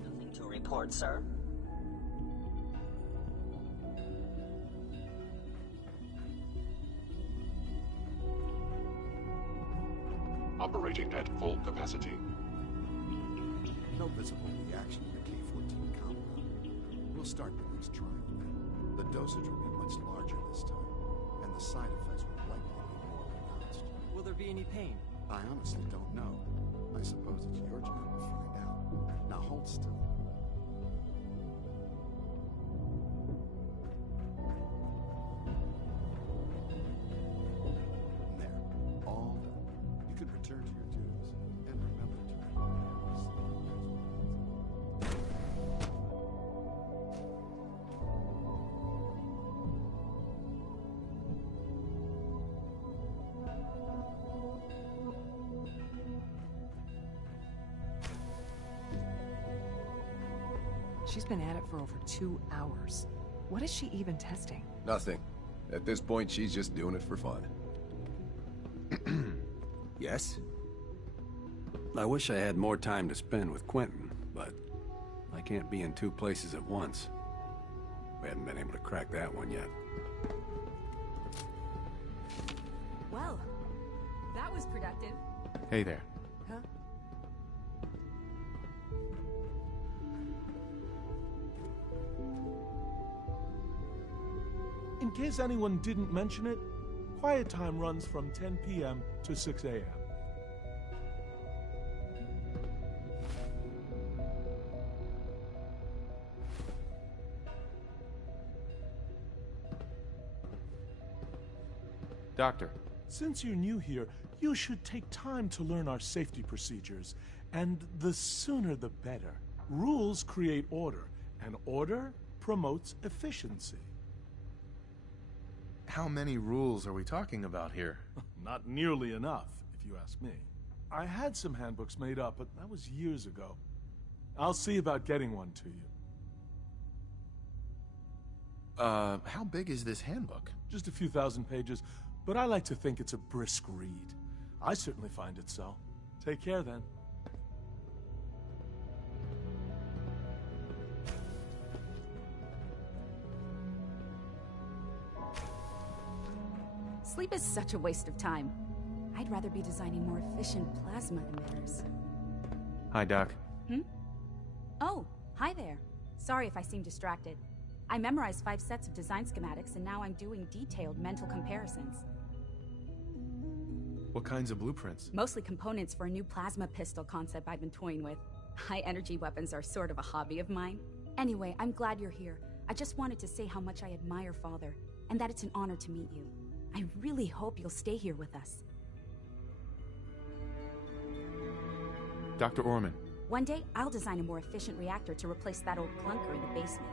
Nothing to report, sir. Operating at full capacity. No visible reaction to the K-14 compound. We'll start the next trial then. The dosage will be much larger this time, and the side effects will likely be more pronounced. Will there be any pain? I honestly don't know. I suppose it's your job to find out. Now hold still. There. All done. You can return to your duties. And remember to She's been at it for over 2 hours. What is she even testing? Nothing. At this point, she's just doing it for fun. Yes? I wish I had more time to spend with Quentin, but I can't be in 2 places at once. We haven't been able to crack that one yet. Well, that was productive. Hey there. Huh? In case anyone didn't mention it, quiet time runs from 10 p.m. to 6 a.m. Doctor. Since you're new here, you should take time to learn our safety procedures, and the sooner the better. Rules create order, and order promotes efficiency. How many rules are we talking about here? Not nearly enough, if you ask me. I had some handbooks made up, but that was years ago. I'll see about getting one to you. How big is this handbook? Just a few thousand pages, but I like to think it's a brisk read. I certainly find it so. Take care, then. Sleep is such a waste of time. I'd rather be designing more efficient plasma emitters. Hi, Doc. Oh, hi there. Sorry if I seem distracted. I memorized 5 sets of design schematics, and now I'm doing detailed mental comparisons. What kinds of blueprints? Mostly components for a new plasma pistol concept I've been toying with. High-energy weapons are sort of a hobby of mine. Anyway, I'm glad you're here. I just wanted to say how much I admire Father, and that it's an honor to meet you. I really hope you'll stay here with us. Dr. Orman. One day, I'll design a more efficient reactor to replace that old clunker in the basement.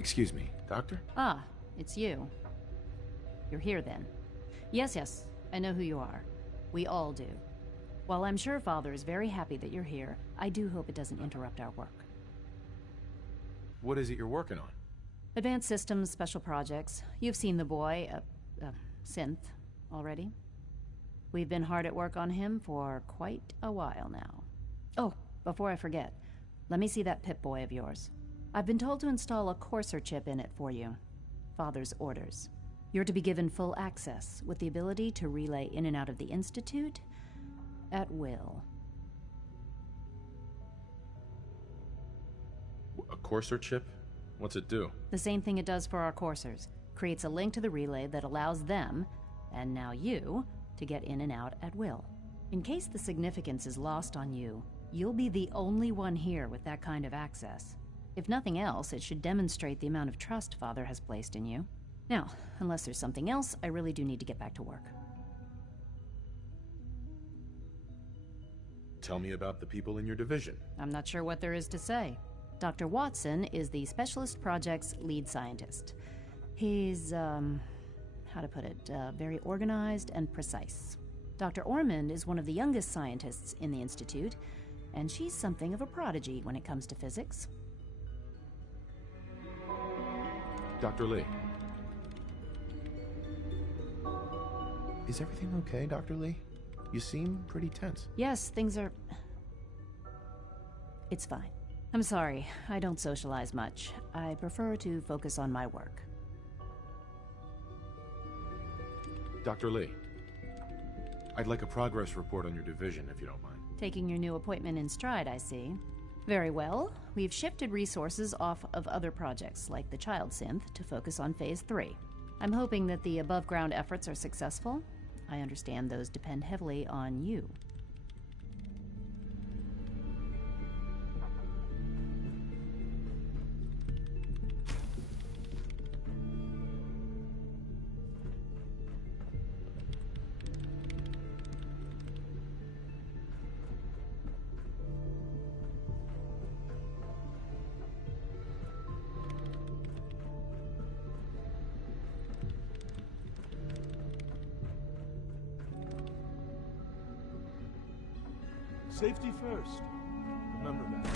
Excuse me, Doctor? Ah, it's you. You're here then. Yes, I know who you are. We all do. While I'm sure Father is very happy that you're here, I do hope it doesn't interrupt our work. What is it you're working on? Advanced Systems Special Projects. You've seen the boy, Synth, already. We've been hard at work on him for quite a while now. Oh, before I forget, let me see that Pip-Boy of yours. I've been told to install a Courser chip in it for you. Father's orders. You're to be given full access, with the ability to relay in and out of the Institute at will. A Courser chip? What's it do? The same thing it does for our coursers. Creates a link to the relay that allows them, and now you, to get in and out at will. In case the significance is lost on you, you'll be the only one here with that kind of access. If nothing else, it should demonstrate the amount of trust Father has placed in you. Now, unless there's something else, I really do need to get back to work. Tell me about the people in your division. I'm not sure what there is to say. Dr. Watson is the Specialist Project's lead scientist. He's, how to put it, very organized and precise. Dr. Ormond is one of the youngest scientists in the Institute, and she's something of a prodigy when it comes to physics. Dr. Lee. Is everything okay, Dr. Lee? You seem pretty tense. Yes, things are... It's fine. I'm sorry, I don't socialize much. I prefer to focus on my work. Dr. Lee, I'd like a progress report on your division, if you don't mind. Taking your new appointment in stride, I see. Very well. We've shifted resources off of other projects, like the Child Synth, to focus on Phase 3. I'm hoping that the above-ground efforts are successful. I understand those depend heavily on you. Safety first. Remember that.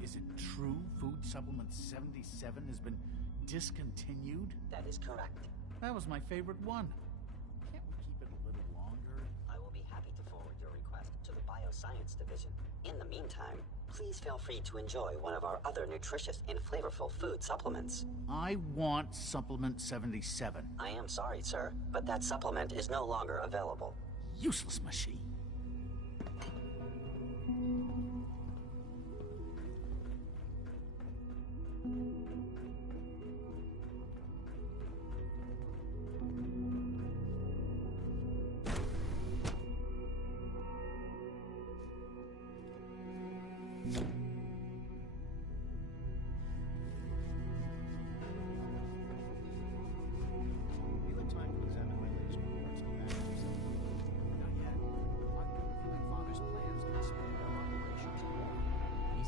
Is it true Food Supplement 77 has been discontinued? That is correct. That was my favorite one. Can't we keep it a little longer? I will be happy to forward your request to the Bioscience Division. In the meantime, please feel free to enjoy one of our other nutritious and flavorful food supplements. I want Supplement 77. I am sorry, sir, but that supplement is no longer available. Useless machine.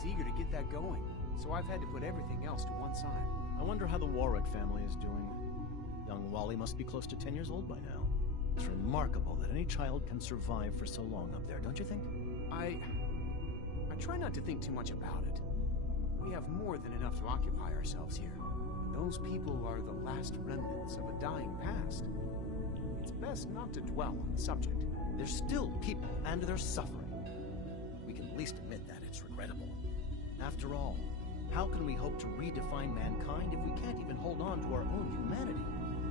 Eager to get that going, so I've had to put everything else to one side. I wonder how the Warwick family is doing. Young Wally must be close to 10 years old by now. It's remarkable that any child can survive for so long up there, don't you think? I try not to think too much about it. We have more than enough to occupy ourselves here. Those people are the last remnants of a dying past. It's best not to dwell on the subject. They're still people, and they're suffering. We can at least admit that it's regrettable. After all, how can we hope to redefine mankind if we can't even hold on to our own humanity?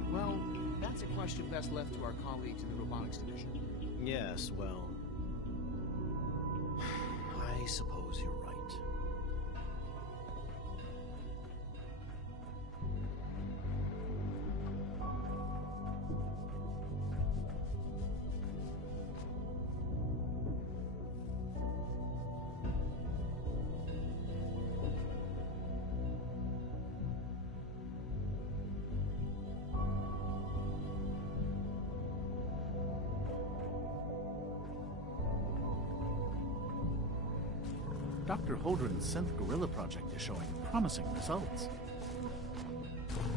Well, that's a question best left to our colleagues in the Robotics Division. Yes, well... I suppose you're right. Dr. Holdren's synth gorilla project is showing promising results.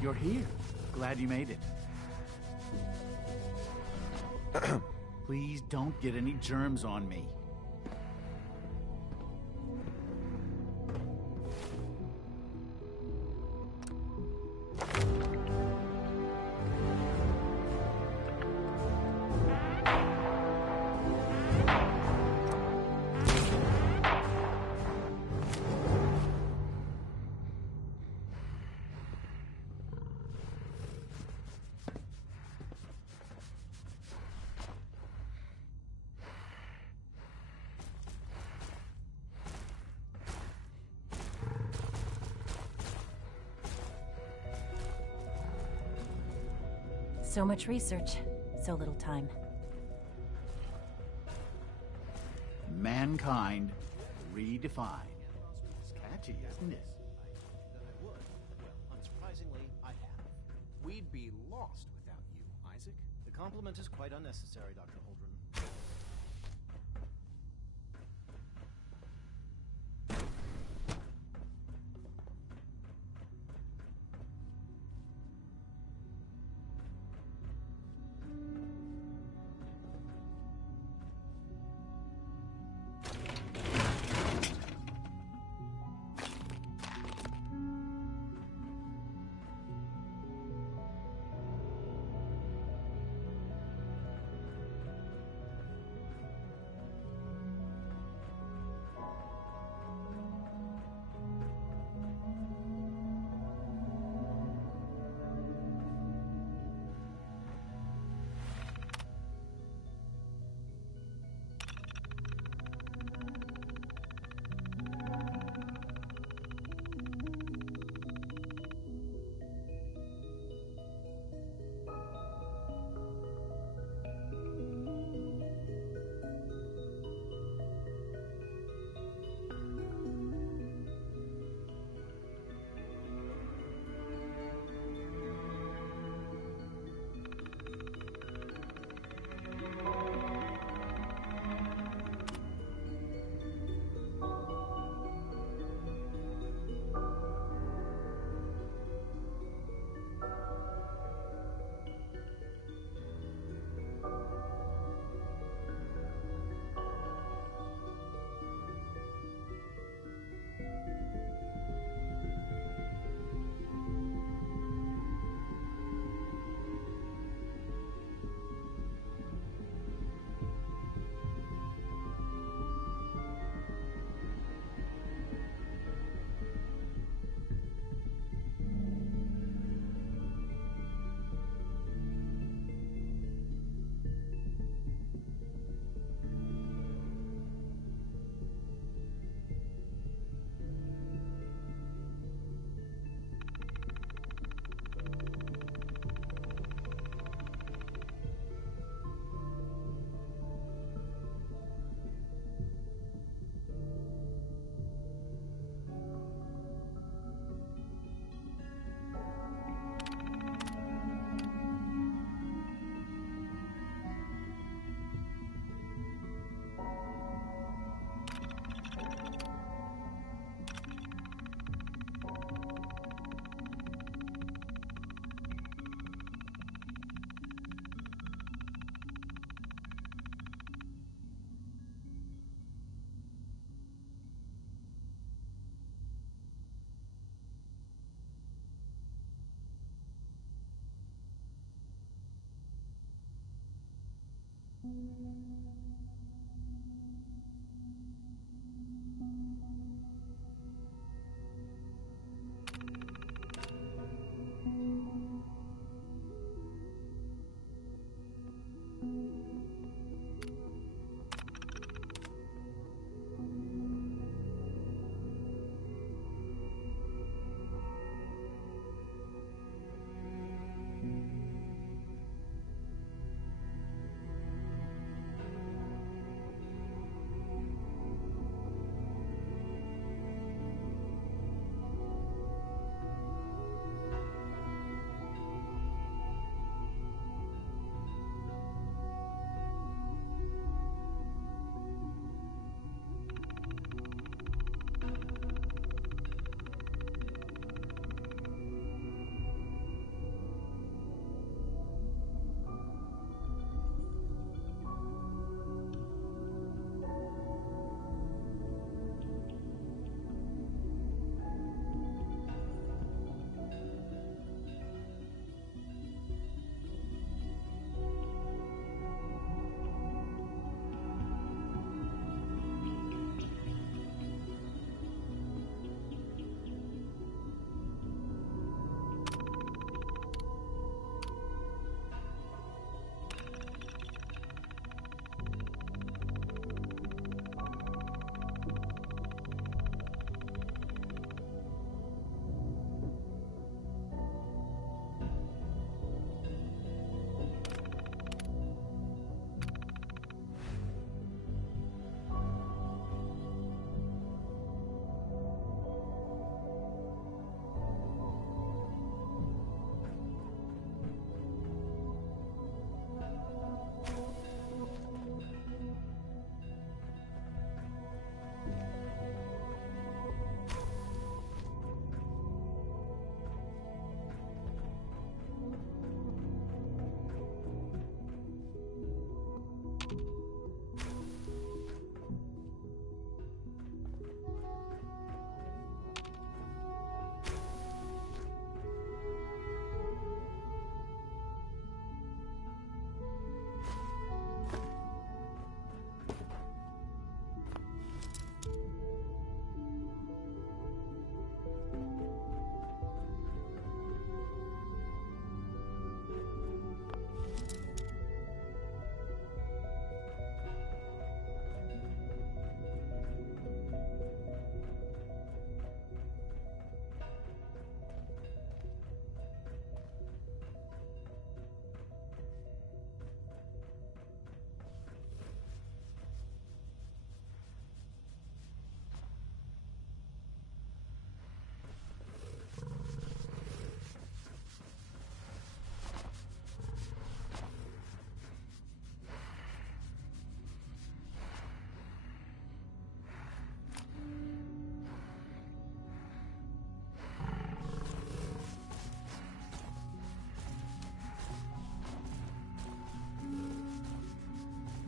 You're here. Glad you made it. Please don't get any germs on me. So much research, so little time. Mankind redefined. It's catchy, isn't it? Well, unsurprisingly, I have. We'd be lost without you, Isaac. The compliment is quite unnecessary, Dr. Holdren.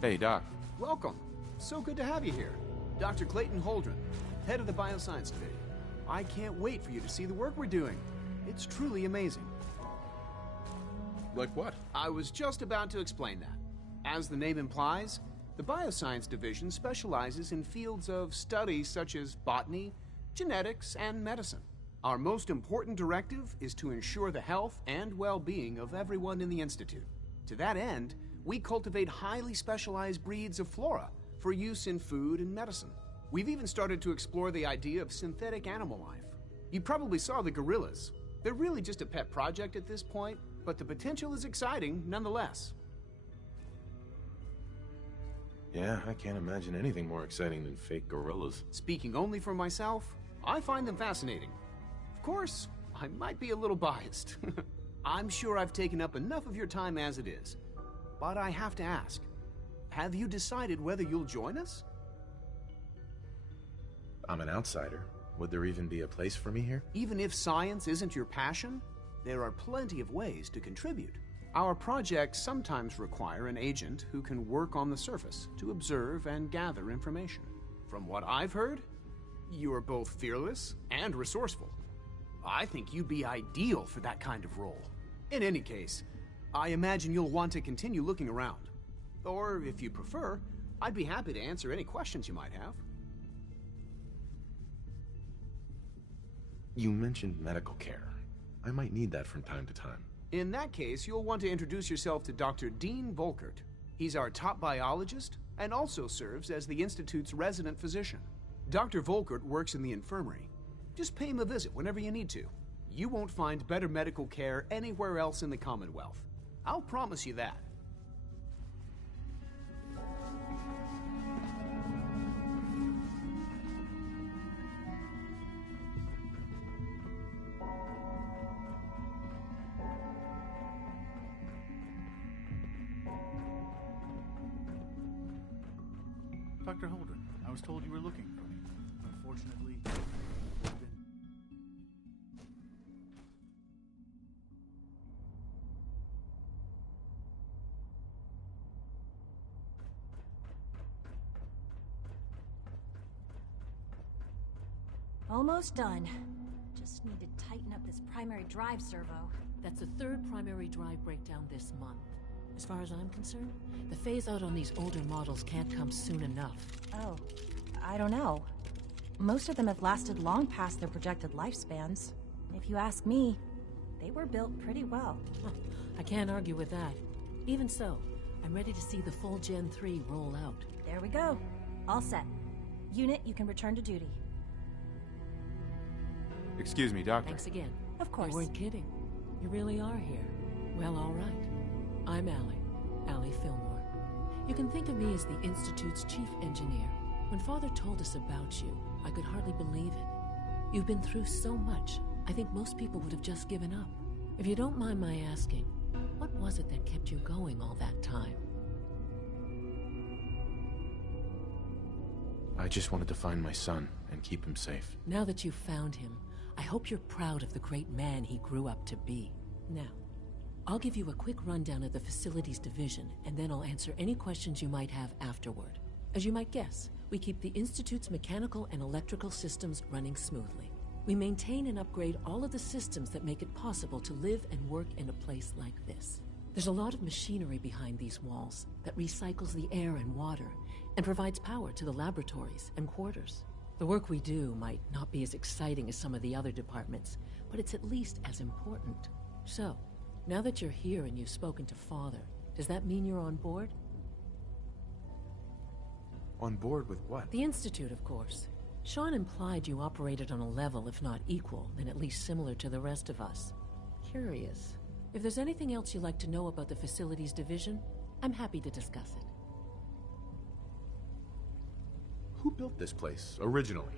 Hey, Doc. Welcome. So good to have you here. Dr. Clayton Holdren, head of the Bioscience Division. I can't wait for you to see the work we're doing. It's truly amazing. Like what? I was just about to explain that. As the name implies, the Bioscience Division specializes in fields of study such as botany, genetics, and medicine. Our most important directive is to ensure the health and well-being of everyone in the Institute. To that end, we cultivate highly specialized breeds of flora for use in food and medicine. We've even started to explore the idea of synthetic animal life. You probably saw the gorillas. They're really just a pet project at this point, but the potential is exciting nonetheless. Yeah, I can't imagine anything more exciting than fake gorillas. Speaking only for myself, I find them fascinating. Of course, I might be a little biased. I'm sure I've taken up enough of your time as it is. But I have to ask, have you decided whether you'll join us? I'm an outsider. Would there even be a place for me here? Even if science isn't your passion, there are plenty of ways to contribute. Our projects sometimes require an agent who can work on the surface to observe and gather information. From what I've heard, you are both fearless and resourceful. I think you'd be ideal for that kind of role. In any case, I imagine you'll want to continue looking around. Or, if you prefer, I'd be happy to answer any questions you might have. You mentioned medical care. I might need that from time to time. In that case, you'll want to introduce yourself to Dr. Dean Volkert. He's our top biologist and also serves as the Institute's resident physician. Dr. Volkert works in the infirmary. Just pay him a visit whenever you need to. You won't find better medical care anywhere else in the Commonwealth. I'll promise you that. Dr. Holden, I was told you were looking for me. Unfortunately, I've been... Almost done. Just need to tighten up this primary drive servo. That's the third primary drive breakdown this month. As far as I'm concerned, the phase-out on these older models can't come soon enough. Oh, I don't know. Most of them have lasted long past their projected lifespans. If you ask me, they were built pretty well. I can't argue with that. Even so, I'm ready to see the full Gen 3 roll out. There we go. All set. Unit, you can return to duty. Excuse me, Doctor. Thanks again. Of course. You weren't kidding. You really are here. Well, all right. I'm Allie Fillmore. You can think of me as the Institute's chief engineer. When Father told us about you, I could hardly believe it. You've been through so much, I think most people would have just given up. If you don't mind my asking, what was it that kept you going all that time? I just wanted to find my son and keep him safe. Now that you've found him, I hope you're proud of the great man he grew up to be. Now, I'll give you a quick rundown of the Facilities Division, and then I'll answer any questions you might have afterward. As you might guess, we keep the Institute's mechanical and electrical systems running smoothly. We maintain and upgrade all of the systems that make it possible to live and work in a place like this. There's a lot of machinery behind these walls that recycles the air and water and provides power to the laboratories and quarters. The work we do might not be as exciting as some of the other departments, but it's at least as important. So, now that you're here and you've spoken to Father, does that mean you're on board? On board with what? The Institute, of course. Sean implied you operated on a level, if not equal, then at least similar to the rest of us. Curious. If there's anything else you'd like to know about the Facilities Division, I'm happy to discuss it. Who built this place, originally?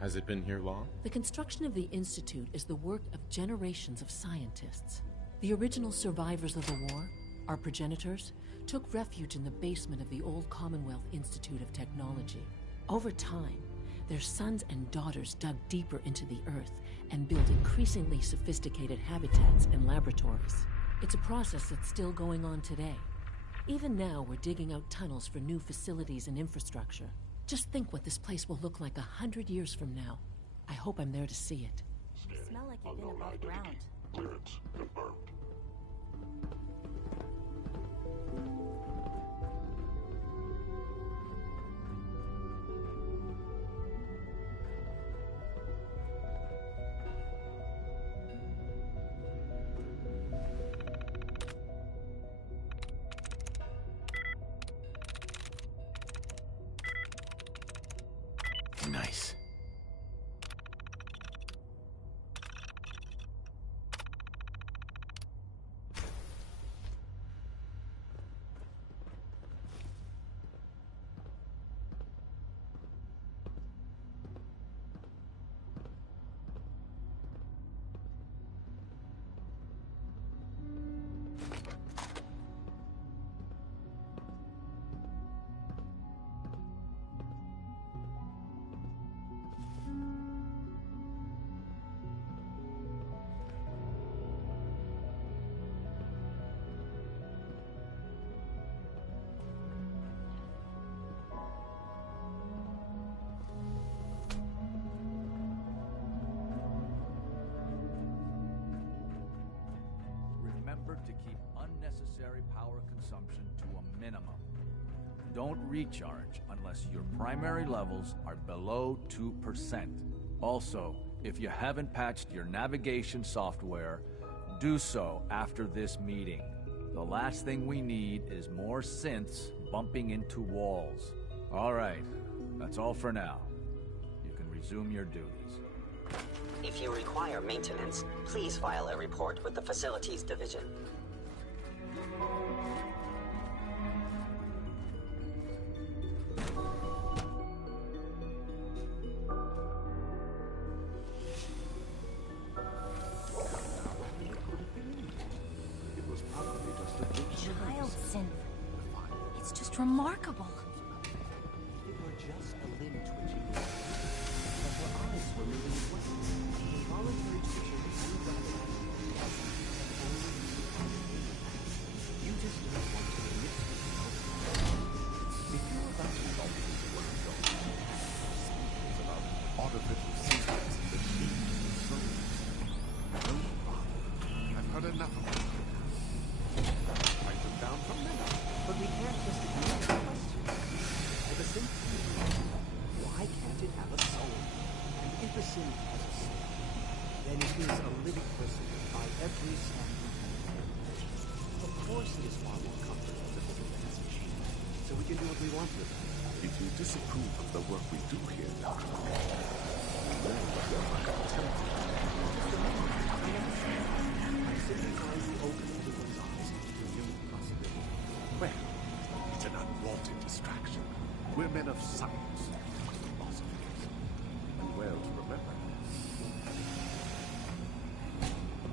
Has it been here long? The construction of the Institute is the work of generations of scientists. The original survivors of the war, our progenitors, took refuge in the basement of the old Commonwealth Institute of Technology. Over time, their sons and daughters dug deeper into the earth and built increasingly sophisticated habitats and laboratories. It's a process that's still going on today. Even now, we're digging out tunnels for new facilities and infrastructure. Just think what this place will look like 100 years from now. I hope I'm there to see it. You smell like you've been above ground. Clearance confirmed. Nice. Remember to keep unnecessary power consumption to a minimum. don't recharge unless your primary levels are below 2%. Also, if you haven't patched your navigation software, do so after this meeting. The last thing we need is more synths bumping into walls. All right, that's all for now. You can resume your duties. If you require maintenance, please file a report with the Facilities Division. It was probably just a big Child synth. It's just remarkable. They were just a limb twitching, but her eyes were moving as well. Involuntary twitching and grabbing. You just don't want to admit to yourself. If you're about to go into one of those speakers about artificial secrets that lead to the soul, don't bother. I've heard enough of it. Write them down from there. But we can't just ignore the question. If a synth is real, why can't it have a soul? And if a synth has a soul, then it is a living person by every standard. Of course it is far more comfortable to think of it as a machine, so we can do what we want with it. If you disapprove of the work we do here, Doctor, then you're my contempt. I'm simply trying to open everyone's eyes to new possibilities. Well, it's an unwanted distraction. We're men of science, philosophers, and well to remember.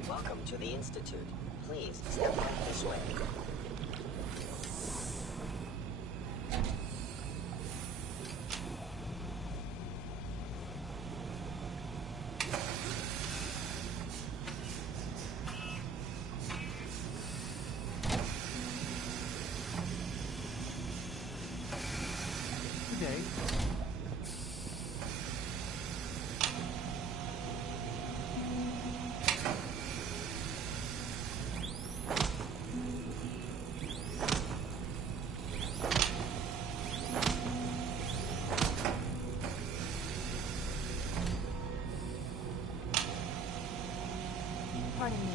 Welcome to the Institute. Please step right this way. Today, Pardon me.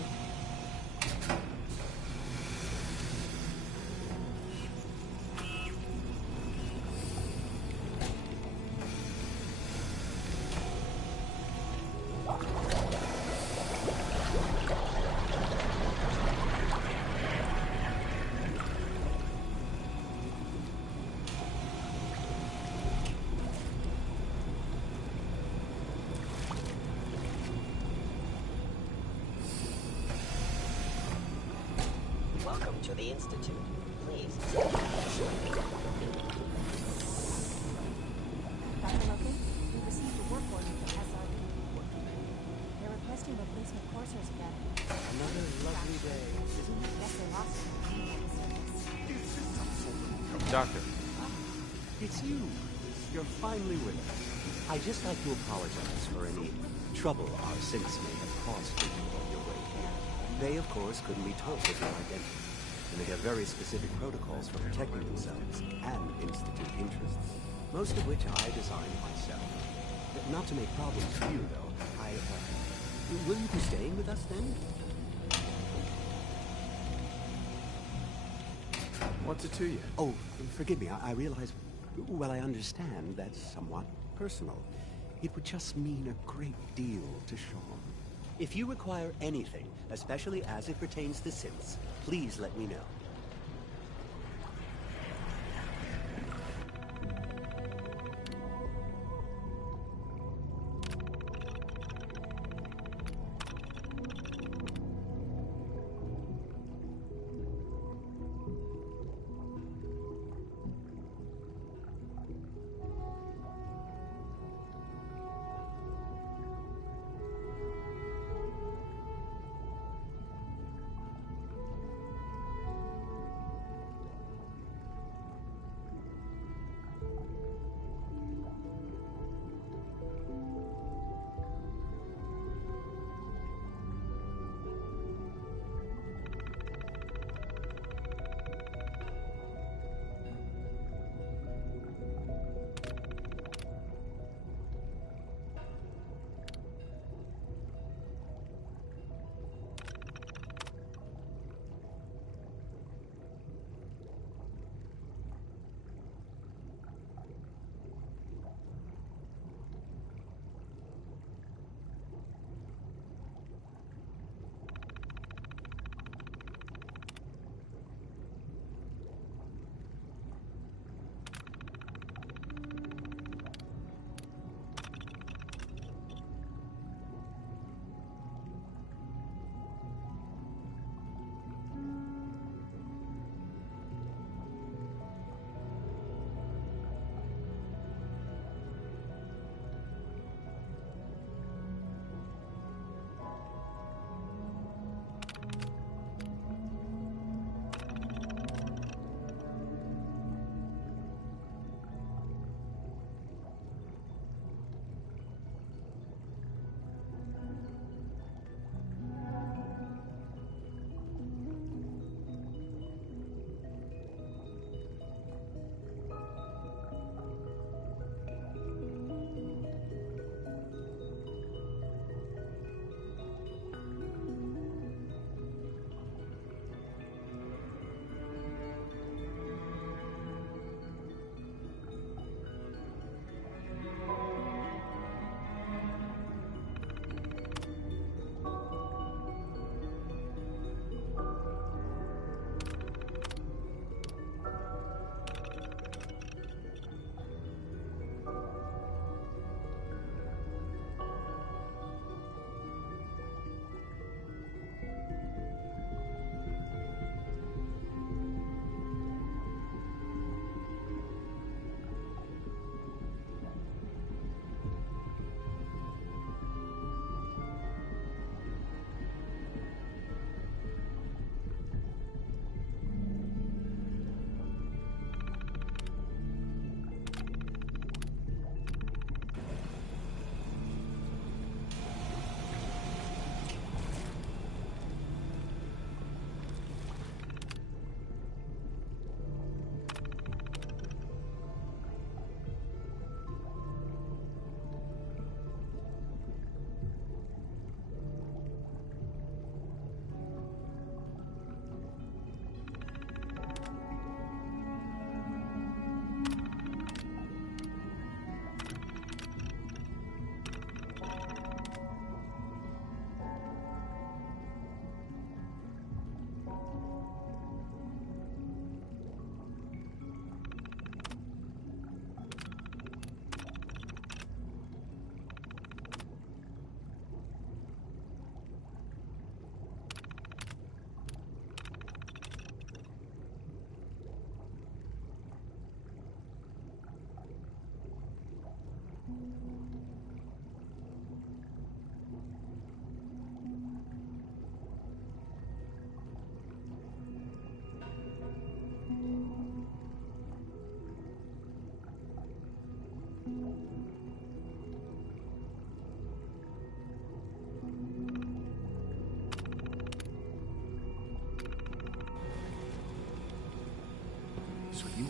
Welcome to the Institute. Please step right this way. Dr. Logan, we received a work order from SRE. They're requesting replacement coursers again. another lovely day, isn't it? Guess they lost it. Doctor. It's you. You're finally with us. I'd just like to apologize for any trouble our synths may have caused you on your way here. They, of course, couldn't be told of your identity, and they have very specific protocols for protecting themselves and Institute interests, most of which I designed myself. Not to make problems for you, though. Will you be staying with us, then? What's it to you? Oh, forgive me. I realize... Well, I understand that's somewhat personal. It would just mean a great deal to Sean. If you require anything, especially as it pertains to synths, please let me know.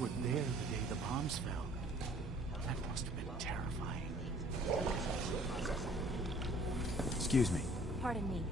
were there the day the bombs fell. That must have been terrifying. Excuse me. Pardon me.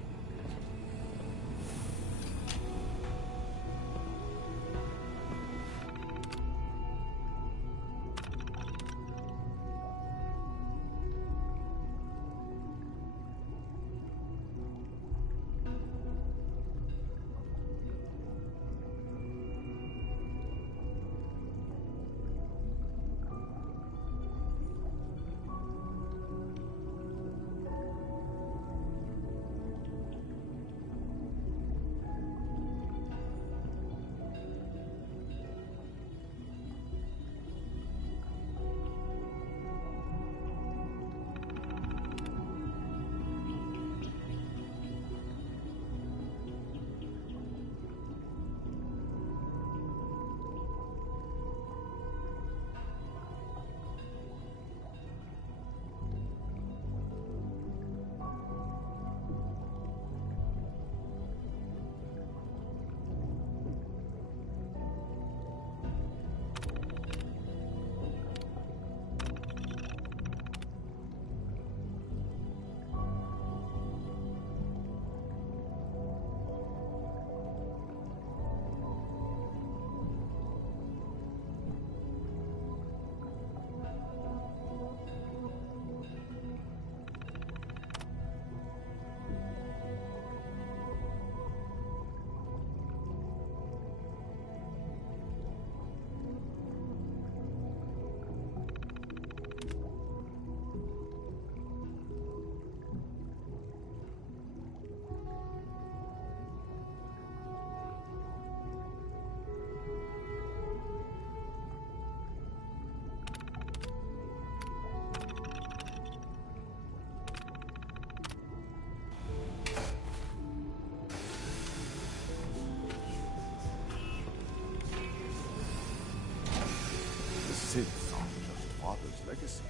Synths aren't just Father's legacy.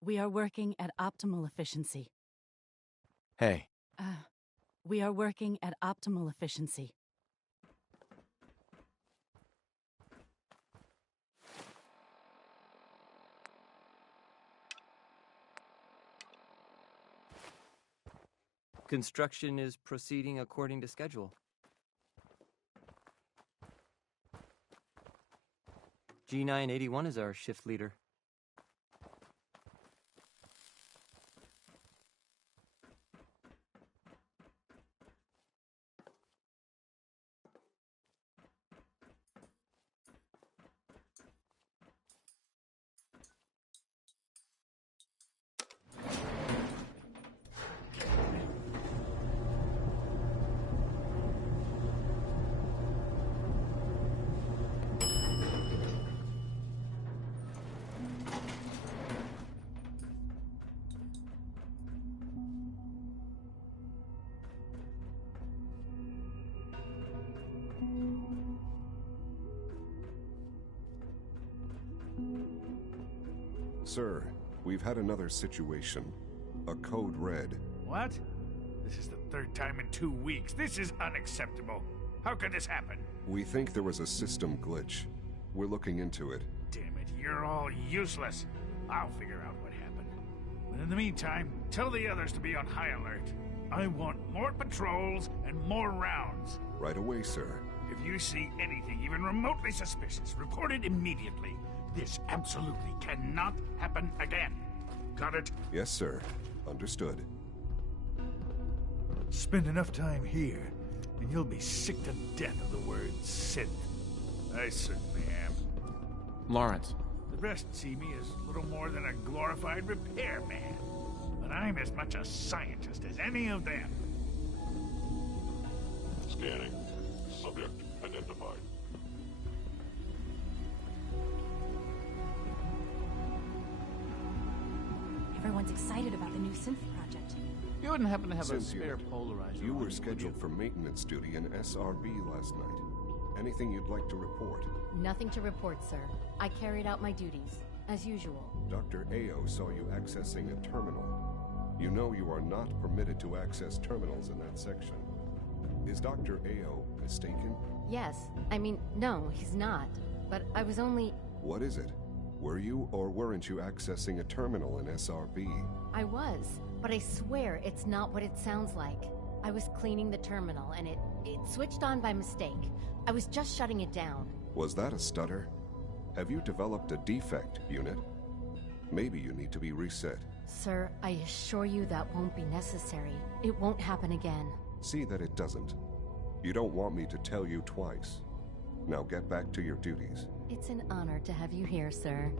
We are working at optimal efficiency. Hey. We are working at optimal efficiency. Construction is proceeding according to schedule. G981 is our shift leader. Sir, we've had another situation. A code red. What? This is the third time in 2 weeks. This is unacceptable. How could this happen? We think there was a system glitch. We're looking into it. Damn it, you're all useless. I'll figure out what happened. But in the meantime, tell the others to be on high alert. I want more patrols and more rounds. Right away, sir. If you see anything even remotely suspicious, report it immediately. This absolutely cannot happen again. Got it? Yes, sir. Understood. Spend enough time here, and you'll be sick to death of the word synth. I certainly am. Lawrence. The rest see me as little more than a glorified repairman. But I'm as much a scientist as any of them. Scanning. Subject identified. Everyone's excited about the new synth project. You wouldn't happen to have a Synth spare unit. polarizer? You on were scheduled for maintenance duty in SRB last night. Anything you'd like to report? Nothing to report, sir. I carried out my duties, as usual. Dr. Ao saw you accessing a terminal. You know you are not permitted to access terminals in that section. Is Dr. Ao mistaken? Yes. I mean, no, he's not. But I was only... What is it? Were you or weren't you accessing a terminal in SRB? I was, but I swear it's not what it sounds like. I was cleaning the terminal, and it switched on by mistake. I was just shutting it down. Was that a stutter? Have you developed a defect, unit? Maybe you need to be reset. Sir, I assure you that won't be necessary. It won't happen again. See that it doesn't. You don't want me to tell you twice. Now get back to your duties. It's an honor to have you here, sir.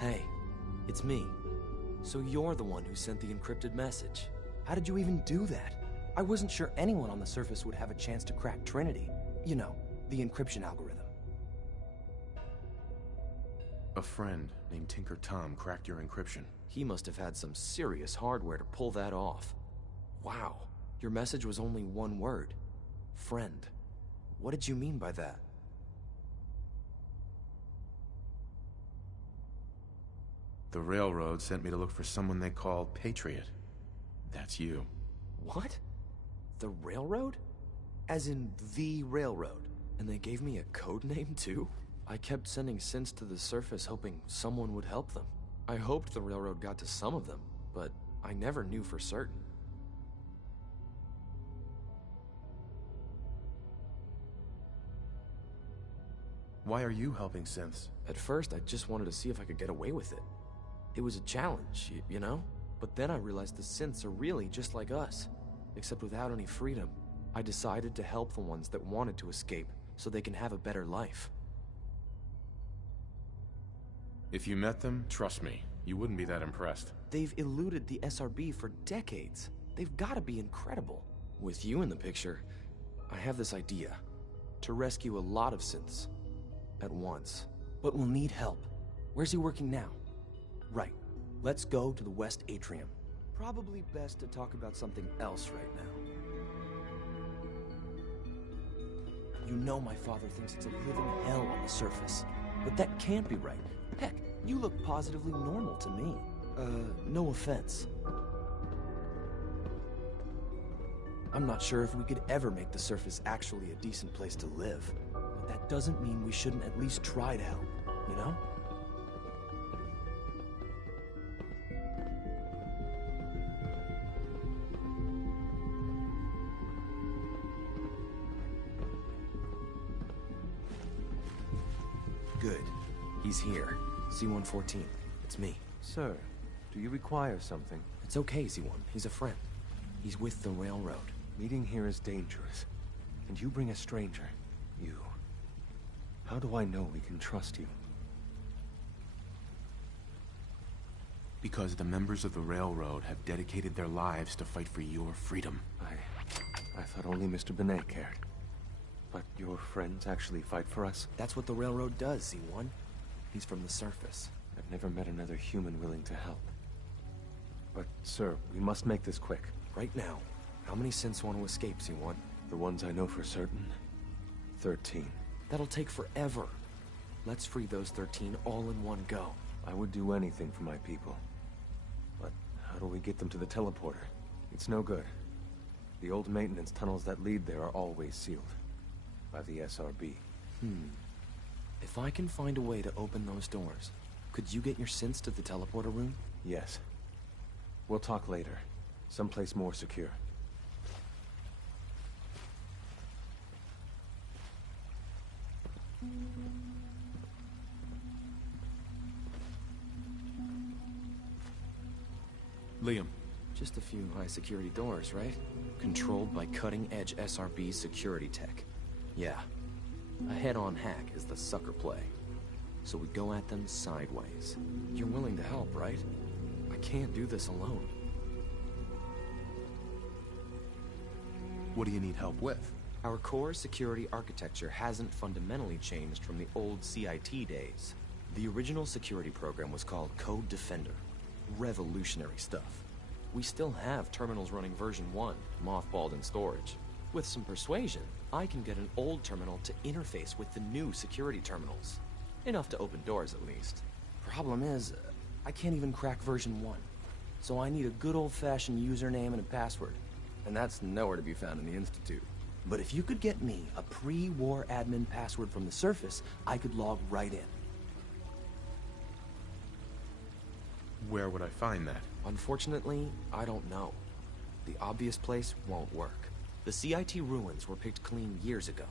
Hey, it's me. So you're the one who sent the encrypted message. How did you even do that? I wasn't sure anyone on the surface would have a chance to crack Trinity. You know, the encryption algorithm. A friend named Tinker Tom cracked your encryption. He must have had some serious hardware to pull that off. Wow, your message was only one word. Friend. What did you mean by that? The Railroad sent me to look for someone they call Patriot. That's you. What? The Railroad? As in the Railroad? And they gave me a code name too? I kept sending synths to the surface hoping someone would help them. I hoped the Railroad got to some of them, but I never knew for certain. Why are you helping synths? At first, I just wanted to see if I could get away with it. It was a challenge, you know? But then I realized the synths are really just like us, except without any freedom. I decided to help the ones that wanted to escape, so they can have a better life. If you met them, trust me, you wouldn't be that impressed. They've eluded the SRB for decades. They've gotta be incredible. With you in the picture, I have this idea. To rescue a lot of synths. At once. But we'll need help. Where's he working now? Right. Let's go to the West Atrium. Probably best to talk about something else right now. You know my father thinks it's a living hell on the surface. But that can't be right. Heck, you look positively normal to me. No offense. I'm not sure if we could ever make the surface actually a decent place to live. But that doesn't mean we shouldn't at least try to help, you know? Good. He's here. C-114. It's me. Sir, do you require something? It's okay, Z1. He's a friend. He's with the Railroad. Meeting here is dangerous. And you bring a stranger. You. How do I know we can trust you? Because the members of the Railroad have dedicated their lives to fight for your freedom. I thought only Mr. Benet cared. But your friends actually fight for us? That's what the Railroad does, Z1. He's from the surface. I've never met another human willing to help. But, sir, we must make this quick. Right now. How many synths want to escape, Z1? The ones I know for certain? 13. That'll take forever. Let's free those 13 all in one go. I would do anything for my people. But how do we get them to the teleporter? It's no good. The old maintenance tunnels that lead there are always sealed. By the SRB. If I can find a way to open those doors, could you get your synths to the teleporter room? Yes. We'll talk later. Someplace more secure. Liam. Just a few high-security doors, right? Controlled by cutting-edge SRB security tech. Yeah. A head-on hack is the sucker play. So we go at them sideways. You're willing to help, right? I can't do this alone. What do you need help with? Our core security architecture hasn't fundamentally changed from the old CIT days. The original security program was called Code Defender. Revolutionary stuff. We still have terminals running version 1, mothballed in storage. With some persuasion, I can get an old terminal to interface with the new security terminals. Enough to open doors, at least. Problem is, I can't even crack version 1. So I need a good old-fashioned username and a password. And that's nowhere to be found in the Institute. But if you could get me a pre-war admin password from the surface, I could log right in. Where would I find that? Unfortunately, I don't know. The obvious place won't work. The CIT ruins were picked clean years ago,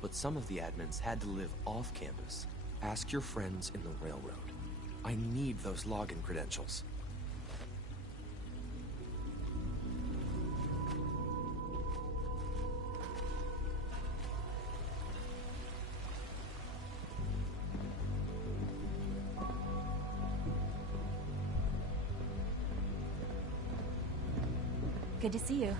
but some of the admins had to live off campus. Ask your friends in the railroad. I need those login credentials. Good to see you.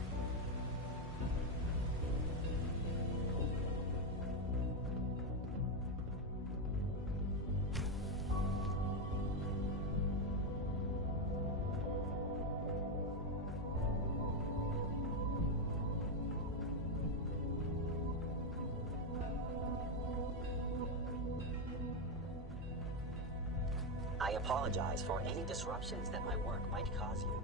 I apologize for any disruptions that my work might cause you.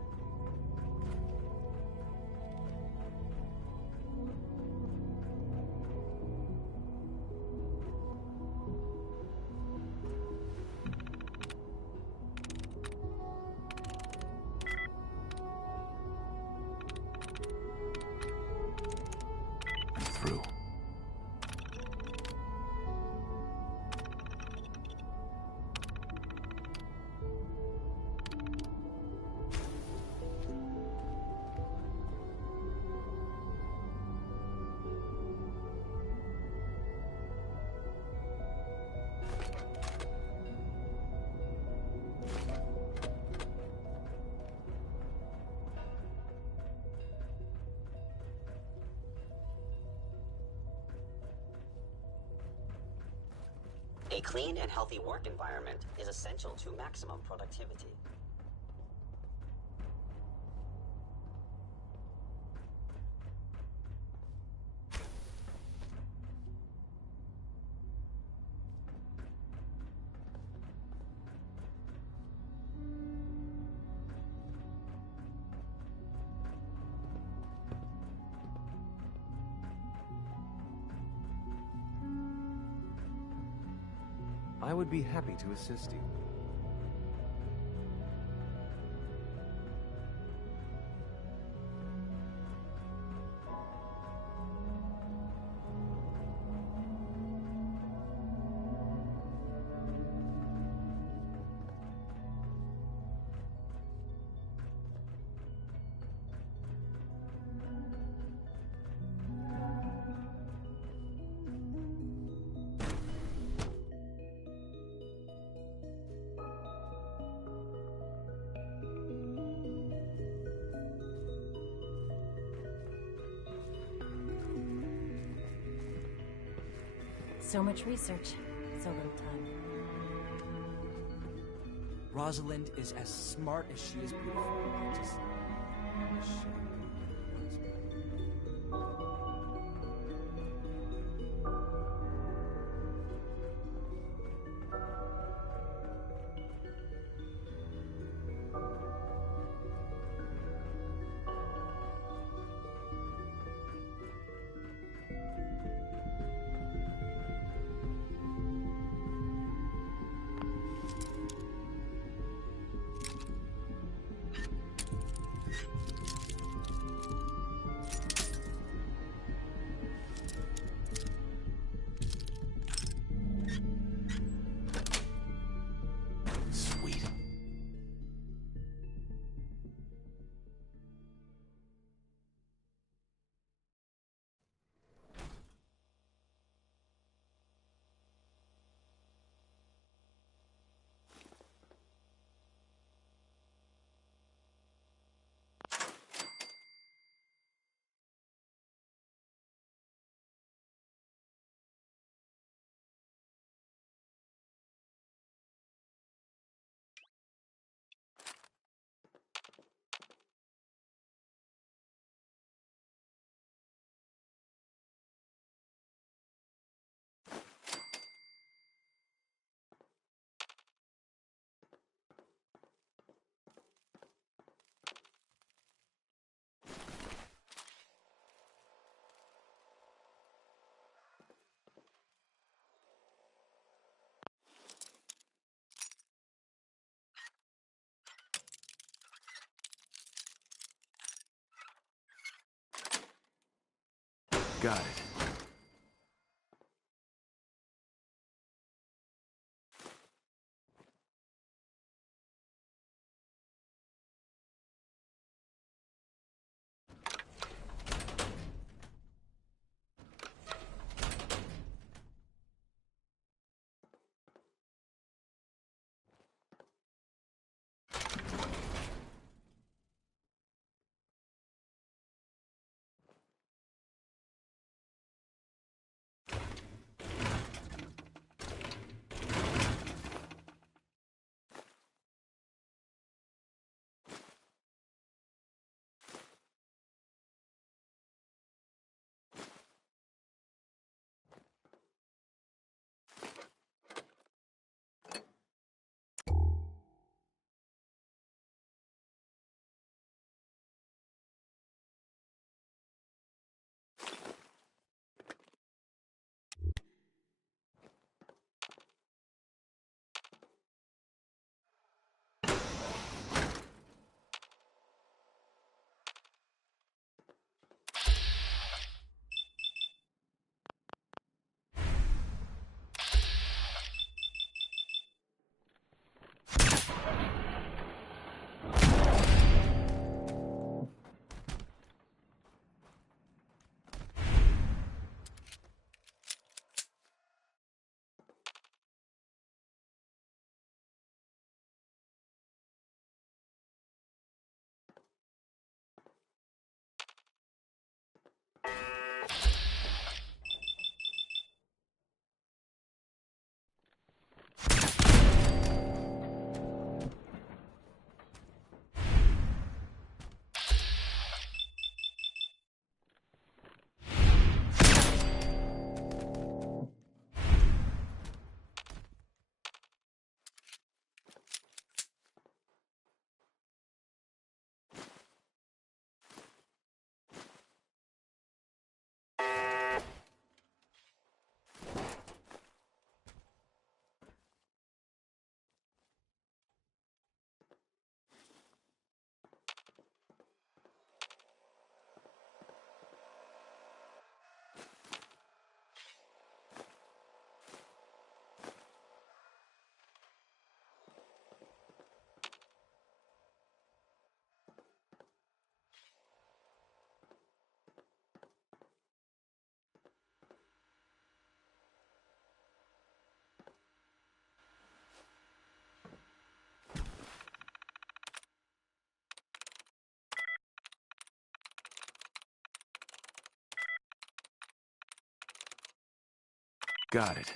Through. A clean and healthy work environment is essential to maximum productivity. I would be happy to assist you. So much research, so little time. Rosalind is as smart as she is beautiful. Got it. Got it.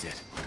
That's it.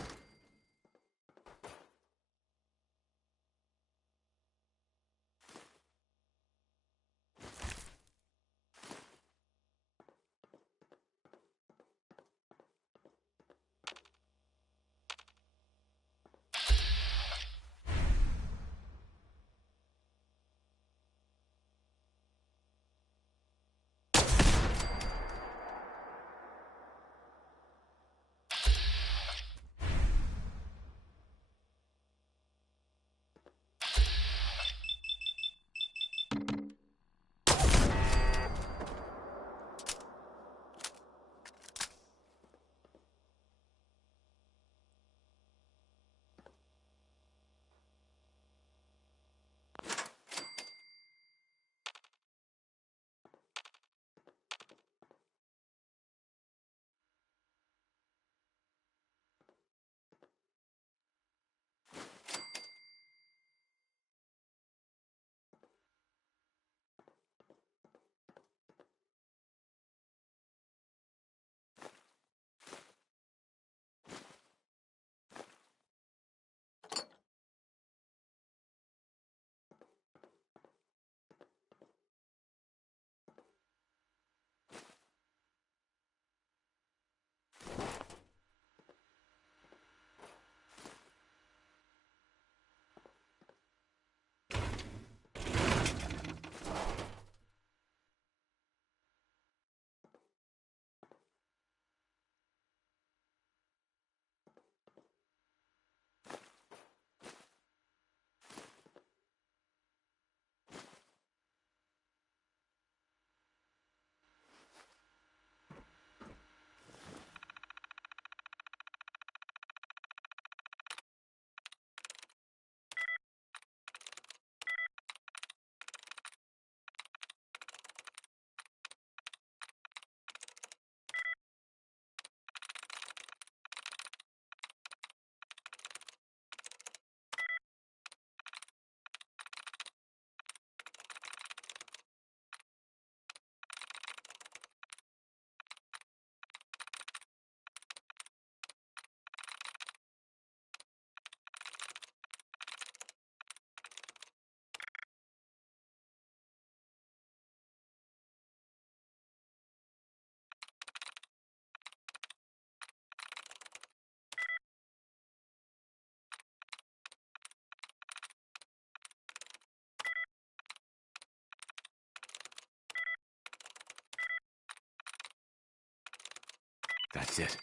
That's it.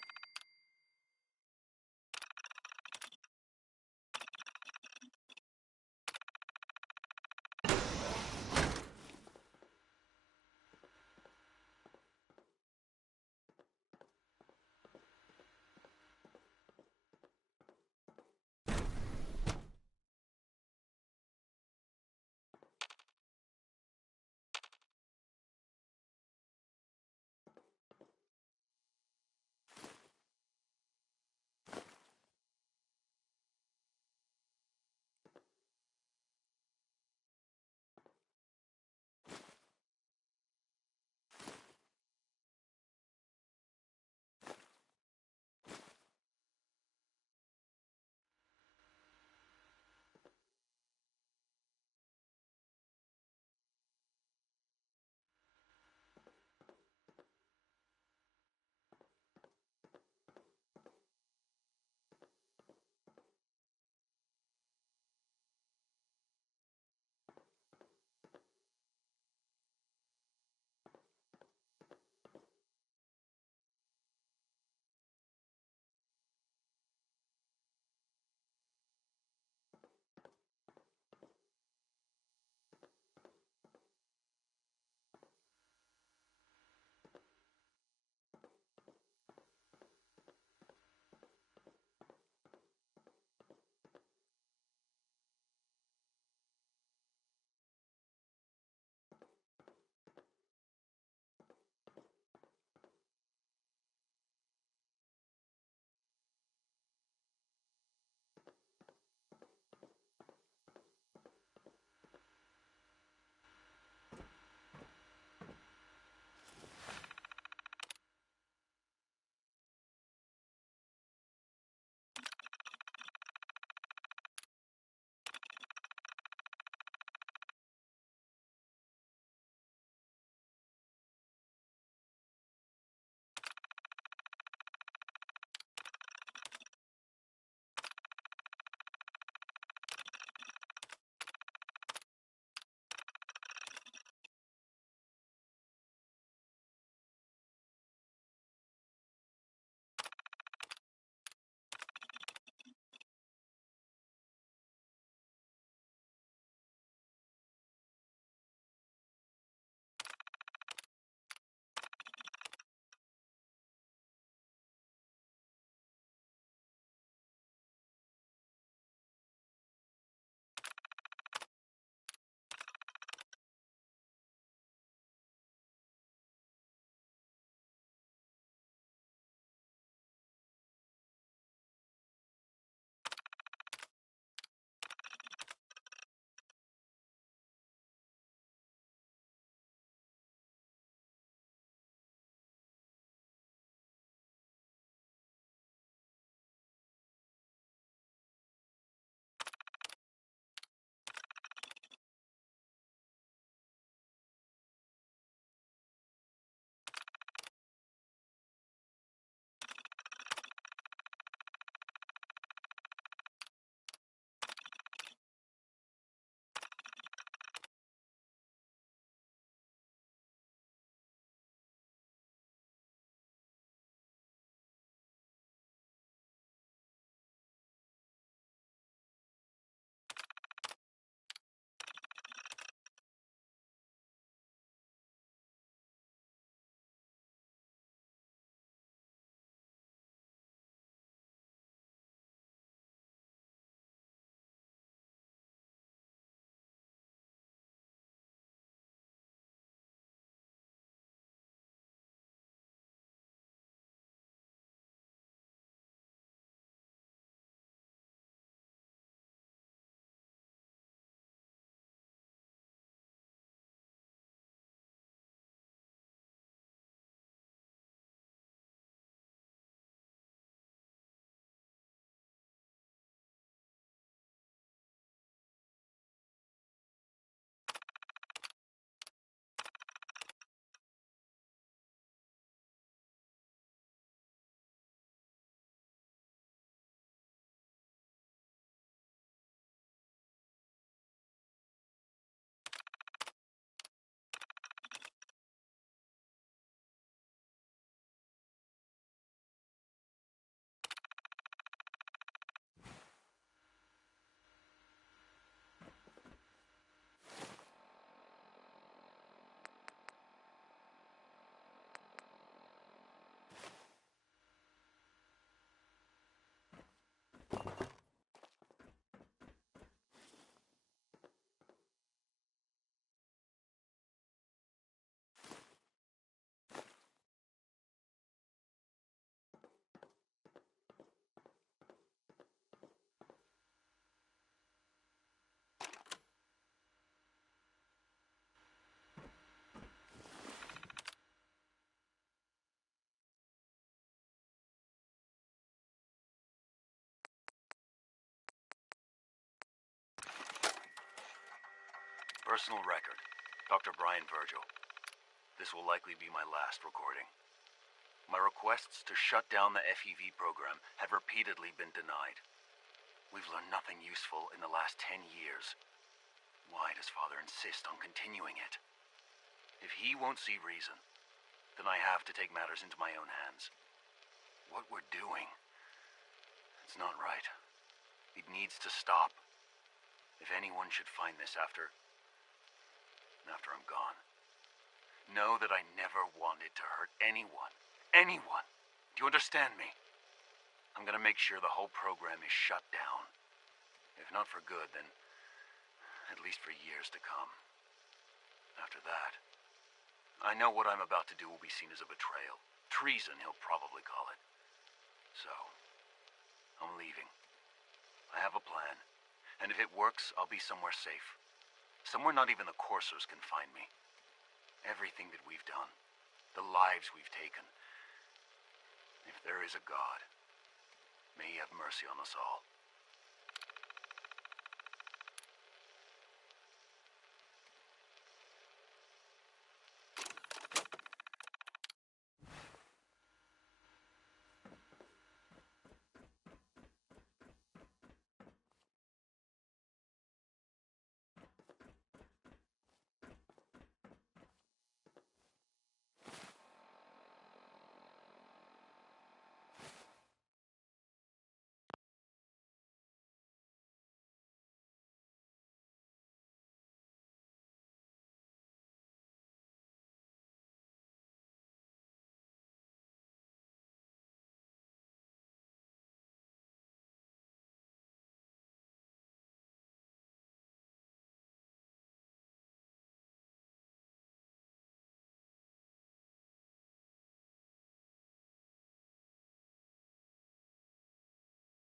Personal record. Dr. Brian Virgil. This will likely be my last recording. My requests to shut down the FEV program have repeatedly been denied. We've learned nothing useful in the last 10 years. Why does Father insist on continuing it? If he won't see reason, then I have to take matters into my own hands. What we're doing, it's not right. It needs to stop. If anyone should find this after I'm gone, know that I never wanted to hurt anyone. Anyone. Do you understand me? I'm gonna make sure the whole program is shut down. If not for good, then at least for years to come. After that, I know what I'm about to do will be seen as a betrayal. Treason, he'll probably call it. So, I'm leaving. I have a plan, and if it works, I'll be somewhere safe. Somewhere not even the Coursers can find me. Everything that we've done, the lives we've taken. If there is a God, may he have mercy on us all.